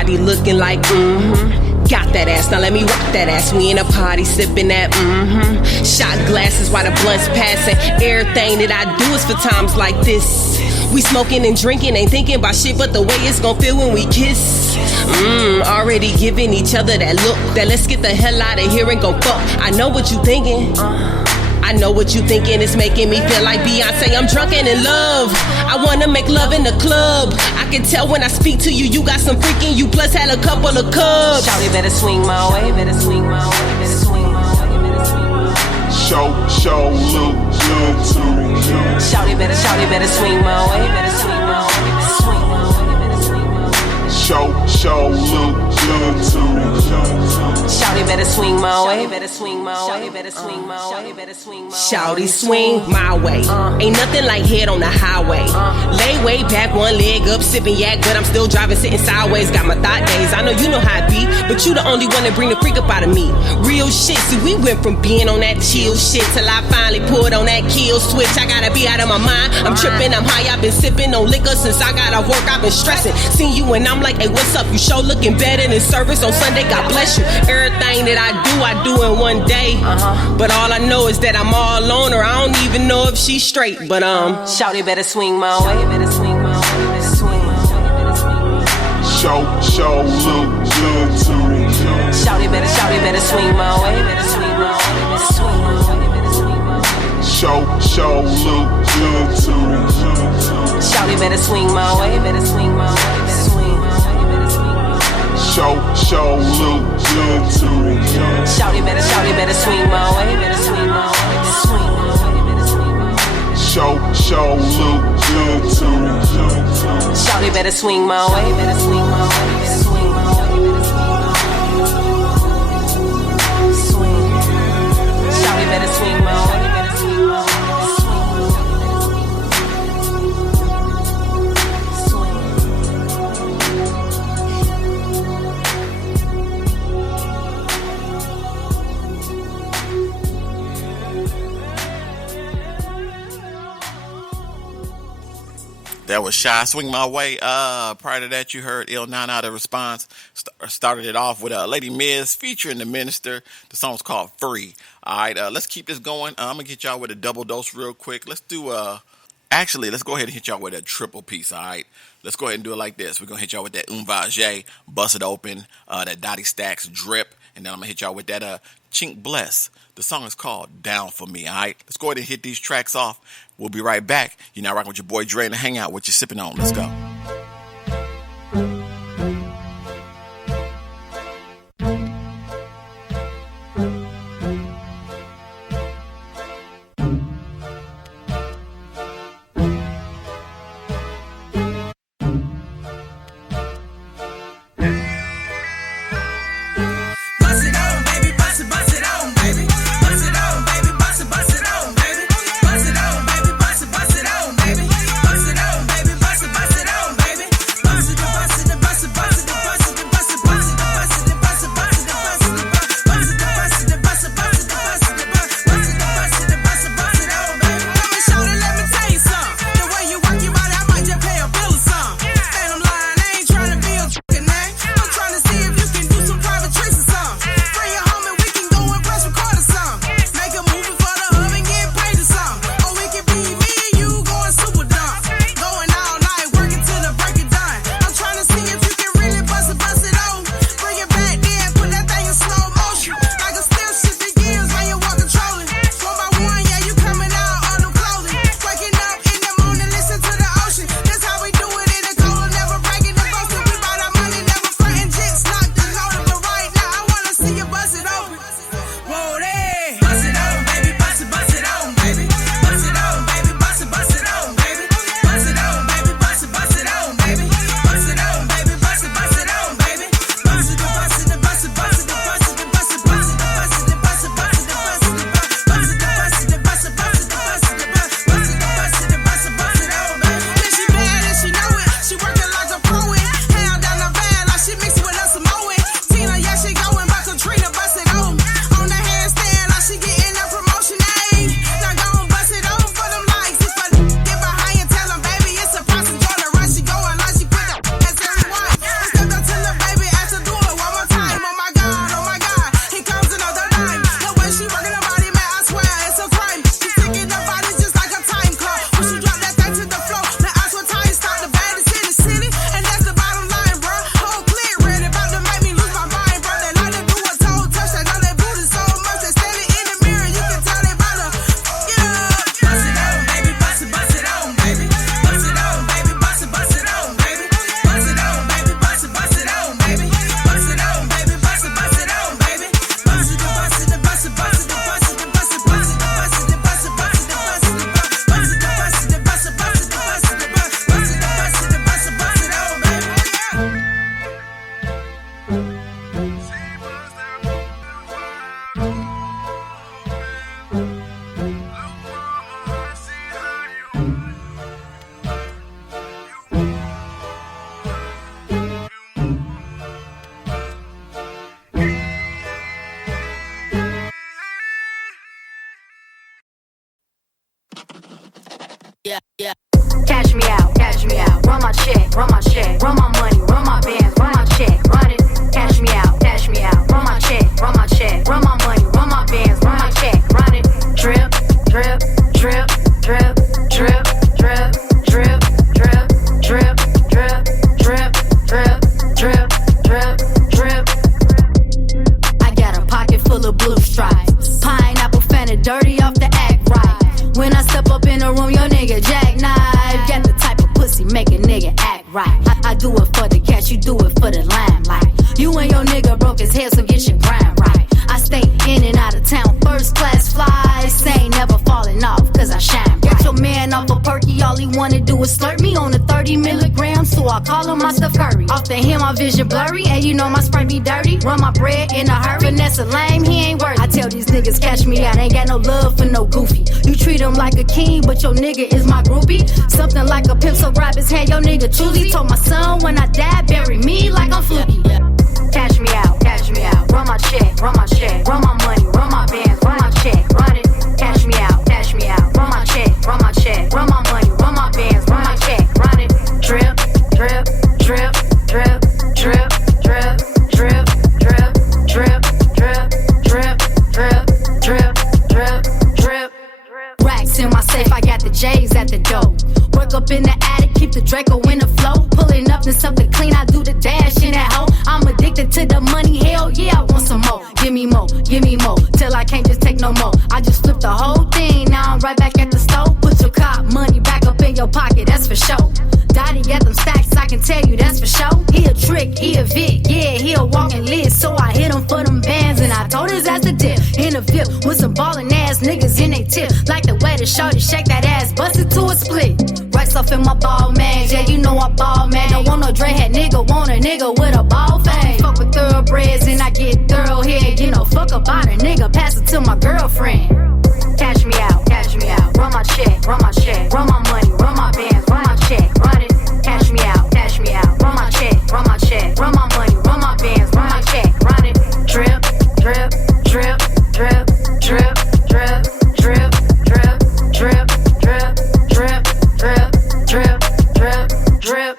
Looking like, got that ass, now let me rock that ass. We in a party sipping that, shot glasses while the blunt's passing. Everything that I do is for times like this. We smoking and drinking, ain't thinking about shit but the way it's gon' feel when we kiss. Already giving each other that look, that let's get the hell out of here and go fuck. I know what you thinking, I know what you thinking, it's making me feel like Beyonce, I'm drunk and in love. I wanna make love in the club. I can tell when I speak to you, you got some freaking you, plus had a couple of cubs. Shawty better swing my way, better swing my way, better swing my way, better swing my way. Show look good to me. Shawty better swing my way, better swing my way, better swing my way, better swing my way. Show look good to me. Shawty better swing my way, better swing my way, better swing my way, better swing my way. Shawty swing my way, ain't nothing like head on the highway. Lay way back, one leg up, sipping yak, but I'm still driving, sitting sideways. Got my thought days, I know you know how it be, but you the only one that bring the freak up out of me. Real shit, see we went from being on that chill shit till I finally pulled on that kill switch. I gotta be out of my mind, I'm tripping, I'm high, I've been sipping on liquor since I gotta work, I've been stressing. Seen you and I'm like, hey, what's up? You show looking better than service on Sunday, God bless you. Everything that I do in one day. But all I know is that I'm all on her. I don't even know if she's straight, but Shawty better swing my way, better swing my way, better swing my way, better swing my way. Show look good to me. Shawty better swing my way, better swing my way, better swing my way, better swing my way. Show look good to me. Shawty better swing my way, better swing my way, better swing my way. look good to me. Shawty better swing my way. Swing. Show look good to me. Shawty better swing my way. Swing. Shawty better swing my way. That was Shy, Swing My Way. Prior to that, you heard Il Nana, the response. Started it off with Lady Miz featuring the Minister. The song's called Free. All right, let's keep this going. I'm going to get y'all with a double dose real quick. Let's do, actually, let's go ahead and hit y'all with a triple piece, all right? Let's go ahead and do it like this. We're going to hit y'all with that Umvage, Bust It Open, that Dottie Stacks Drip, and then I'm going to hit y'all with that Chink Bless. The song is called Down For Me, all right? Let's go ahead and hit these tracks off. We'll be right back. You're now rocking with your boy Dre in the Hangout. What you sipping on? Let's go. Yeah. Cash me out, run my check, run my money, run my bands, run my check, run it. Cash me out, run my check, run my money, run my bands, run my check, run it. Drip, drip, drip, drip, drip, drip, drip, drip, drip, drip, drip, drip, drip, drip, drip. I got a pocket full of blue stripes, pineapple Fanta, dirty off the act right. When I step up in the room, your nigga jackknife. Got the type of pussy make a nigga act right. I do it for the cash, you do it for the limelight. You and your nigga broke his head, so get your grind right. I stay in and out of town, first class flies. Ain't never falling off, cause I shine bright. Get your man off a perky, all he wanna do is slurp me on the 30 milligrams, so I call him my Steph Curry. Off the him, my vision blurry, and you know my sprite be dirty. Run my bread in a hurry, Vanessa lame, he ain't worth it. I tell these niggas, catch me out, ain't got no love for no goofy. You treat him like a king, but your nigga is my groupie. Something like a pimp, so grab his hand, your nigga choosy. Told my son when I die, bury me like I'm Fluky. Cash me out, run my check, run my money, run my bands, run my check, run it. Cash me out, run my check, run my money, run my bands, run my check, run it. Drip, drip, drip, drip, drip, drip, drip, drip, drip, drip, drip, drip, drip, drip, drip. Racks in my safe, I got the J's at the door. Work up in the attic, keep the Draco in the flow. Pulling up to something clean, I do the dash in that hoe. I'm addicted to the money, hell yeah, I want some more. Give me more, till I can't just take no more. I just flipped the whole thing, now I'm right back at the stove. Put your cop money back up in your pocket, that's for sure. Dottie got them stacks, I can tell you that's for sure. He a trick, he a Vic, yeah, he a walking list. So I hit him for them bands and I told his ass to dip. In a VIP with some ballin' ass niggas in they tip. Like the way the shorty shake that ass, bust it to a split. Right off in my ball, man, yeah, you know I ball, man. Don't want no dreadhead nigga, want a nigga with a ball fade. Fuck with thoroughbreds and I get thorough here. You know, fuck about a nigga, pass it to my girlfriend. Cash me out, run my check, run my money, run my bands, run my check, run it. Cash me out, run my check, run my money, run my bands, run my check, run it. Drip, drip, drip, drip, drip, drip, drip, drip, drip, drip, drip, drip, drip, drip, drip.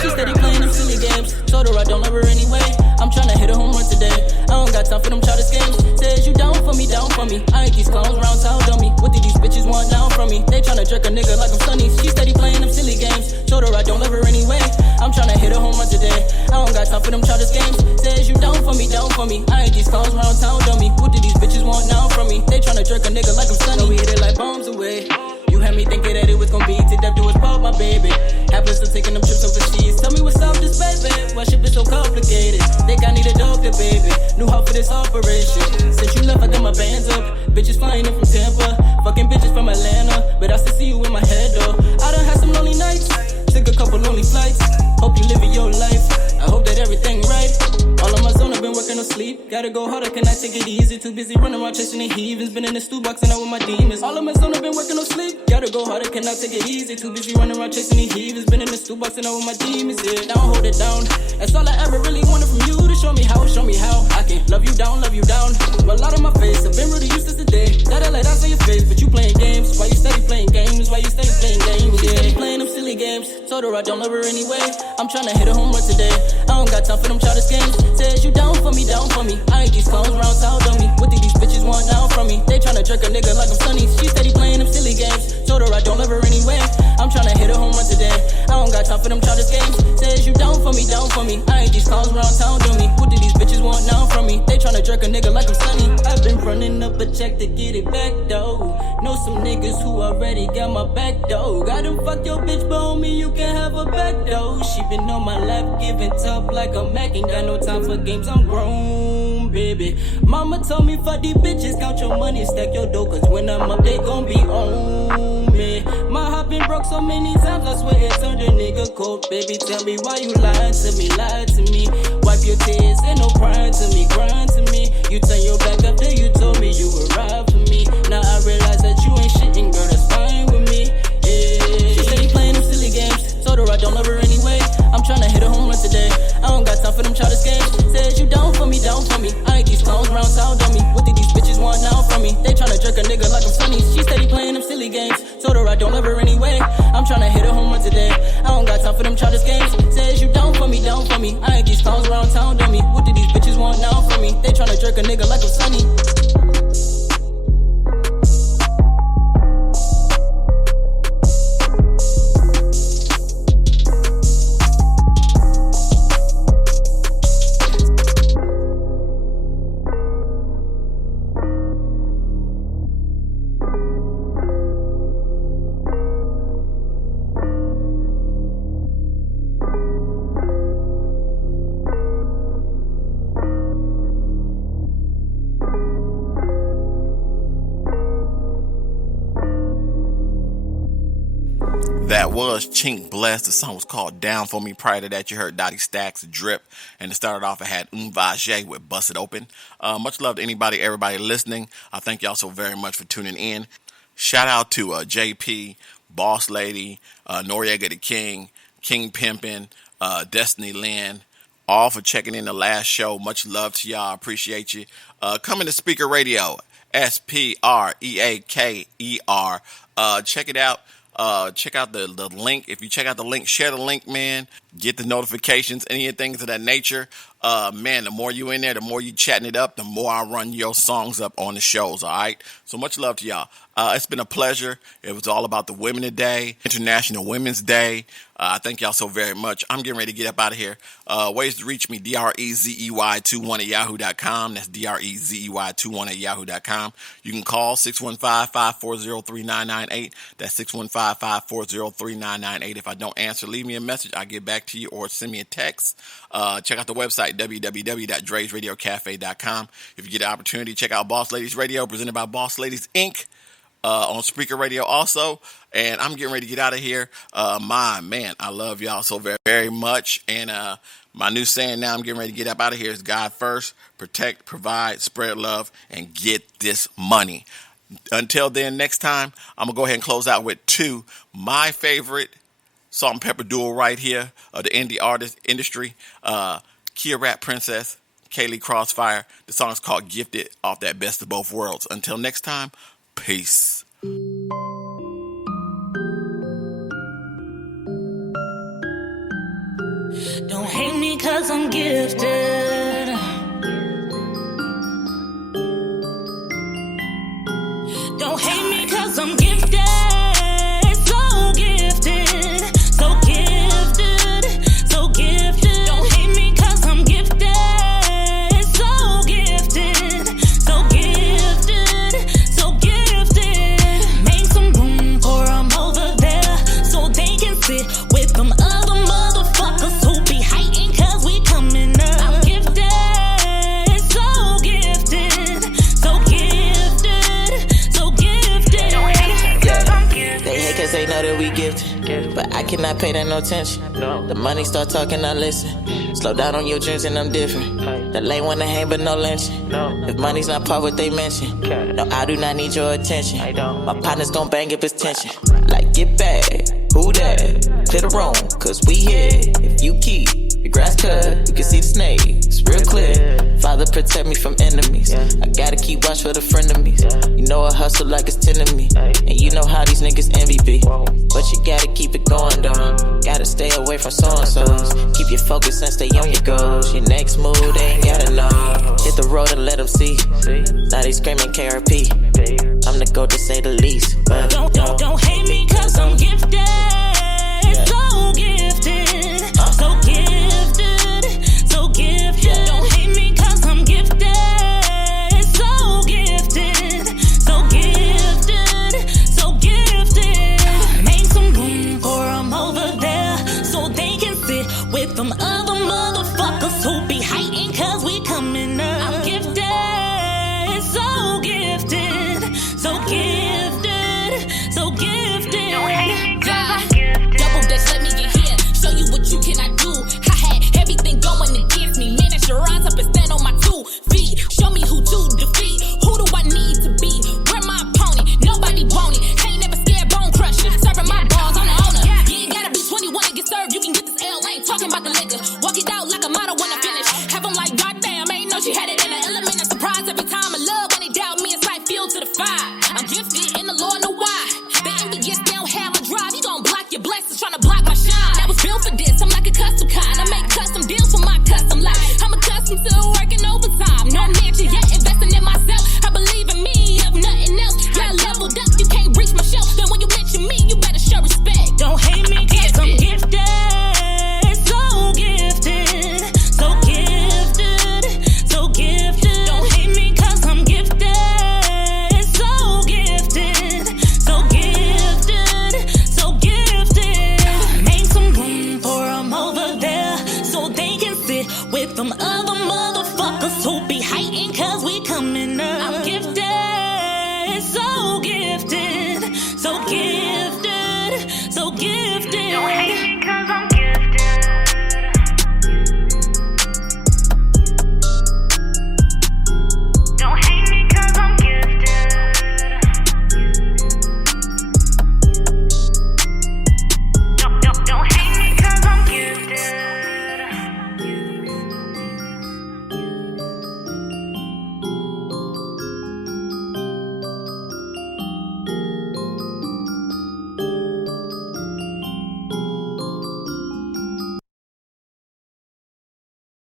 She steady playing them silly games. Told her I don't love her anyway. I'm tryna hit a home run today. I don't got time for them childish games. Says you down for me, down for me. I ain't these clowns round town dummy. What did these bitches want now from me? They tryna jerk a nigga like I'm Sunny. She steady playing them silly games. Told her I don't love her anyway. I'm tryna hit a home run today. I don't got time for them childish games. Says you down for me, down for me. I ain't these clowns round town dummy. What did these bitches want now from me? They tryna jerk a nigga like I'm Sunny. So we hit it like bombs away. You had me thinking that it was gonna be to death do us both, my baby. Hapless of taking them trips overseas. Tell me what's up, this baby. Why shit is so complicated? Think I need a doctor, baby. Knew how for this operation. Since you left, I got my bands up. Bitches flying in from Tampa. Fucking bitches from Atlanta. But I still see you in my head, though. I done had some lonely nights. Took a couple lonely flights. Hope you living your life. I hope that everything right. All of my zone, I've been working no sleep. Gotta go harder, can I take it easy? Too busy running around chasing the heathens. Been in the stew box and out with my demons. All of my zone, I've been working no sleep. Gotta go harder, can I take it easy? Too busy running around chasing the heathens. Been in the stew box and out with my demons. Yeah, now hold it down. That's all I ever really wanted from you. To show me how I can love you down, love you down. A lot on my face, I've been really used to today. That I let out on your face, but you playing games. Why you steady playing games? Why you steady playing games? Yeah, steady playing them silly games. Told her I don't love her anyway. I'm tryna hit a home run today. I don't got time for them childish games. Says you down for me, down for me. I ain't these clowns round town dummy. What did these bitches want now from me? They tryna jerk a nigga like I'm Sunny. She steady playing them silly games. Told her I don't love her anyway. I'm tryna hit a home run today. I don't got time for them childish games. Says you down for me, down for me. I ain't these clowns round town dummy. What did these bitches want now from me? They tryna jerk a nigga like I'm Sunny. I've been running up a check to get it back though. Know some niggas who already got my back though. Got him fuck your bitch, but homie you can have a back though. She been on my lap giving top like a Mac. Ain't got no time for games, I'm grown, baby. Mama told me fuck these bitches, count your money, stack your dough, cause when I'm up they gon' be on me. My heart been broke so many times, I swear it turned a nigga cold. Baby, tell me why you lied to me, lied to me. Wipe your tears, ain't no crying to me, crying to me. You turn your back after you told me you were right for me. Now I realize that you ain't shit, and girl, that's fine with me. Yeah. She steady playing them silly games. Told her I don't love her anyway. That was Chink Bless. The song was called Down For Me. Prior to that, you heard Dottie Stacks, Drip. And to start it off, I had Vajay with Bust It Open. Much love to everybody listening. I thank y'all so very much for tuning in. Shout out to JP, Boss Lady, Noriega the King, King Pimpin', Destiny Lynn, all for checking in the last show. Much love to y'all. Appreciate you. Coming to Speaker Radio, SPREAKER. Check it out. Check out the link. If you check out the link, share the link, man. Get the notifications, any things of that nature. Man, the more you in there, the more you chatting it up, the more I run your songs up on the shows, all right? So much love to y'all. It's been a pleasure. It was all about the women today, International Women's Day. Thank y'all so very much. I'm getting ready to get up out of here. Ways to reach me, DREZEY21 at yahoo.com. That's DREZEY21 at yahoo.com. You can call 615-540-3998. That's 615-540-3998. If I don't answer, leave me a message. I'll get back to you, or send me a text. Check out the website, www.dresradiocafe.com. If you get the opportunity, check out Boss Ladies Radio, presented by Boss Ladies, Inc., on Speaker Radio also. And I'm getting ready to get out of here. I love y'all so very, very much. And my new saying now, I'm getting ready to get up out of here, is God first, protect, provide, spread love, and get this money. Until then, next time, I'm going to go ahead and close out with my favorite salt and pepper duo right here of the indie artist industry. Kia Rap Princess, Kaylee Crossfire. The song's called Gifted, off that Best of Both Worlds. Until next time, peace. Don't hate me 'cause I'm gifted. Don't hate me 'cause I'm gifted. So gifted. So gifted. So gifted. Don't hate me 'cause I'm gifted. So gifted. So gifted. So gifted. Make some room for 'em over there, so they can sit with them other motherfuckers who be hating 'cause we coming up. I'm gifted. So gifted. So gifted. So gifted. They hate 'cause they know that we gifted, but I cannot pay that no attention. The money start talking, I listen. Slow down on your dreams and I'm different. The lane wanna hang but no lynching. If money's not part what they mention, no, I do not need your attention. My partner's gon' bang if it's tension. Like, get back, who that? Clear the room, 'cause we here. If you keep your grass cut, you can see the snakes real clear. Father, protect me from enemies. I gotta keep watch for the frenemies. You know I hustle like it's 10 of me, and you know how these niggas envy be. But you gotta keep it going though. Gotta stay away from so-and-sos. Keep your focus and stay on your goals. Your next move, they ain't gotta know. Hit the road and let them see. Now they screaming KRP. I'm the GOAT to say the least. But don't hate me 'cause I'm gifted.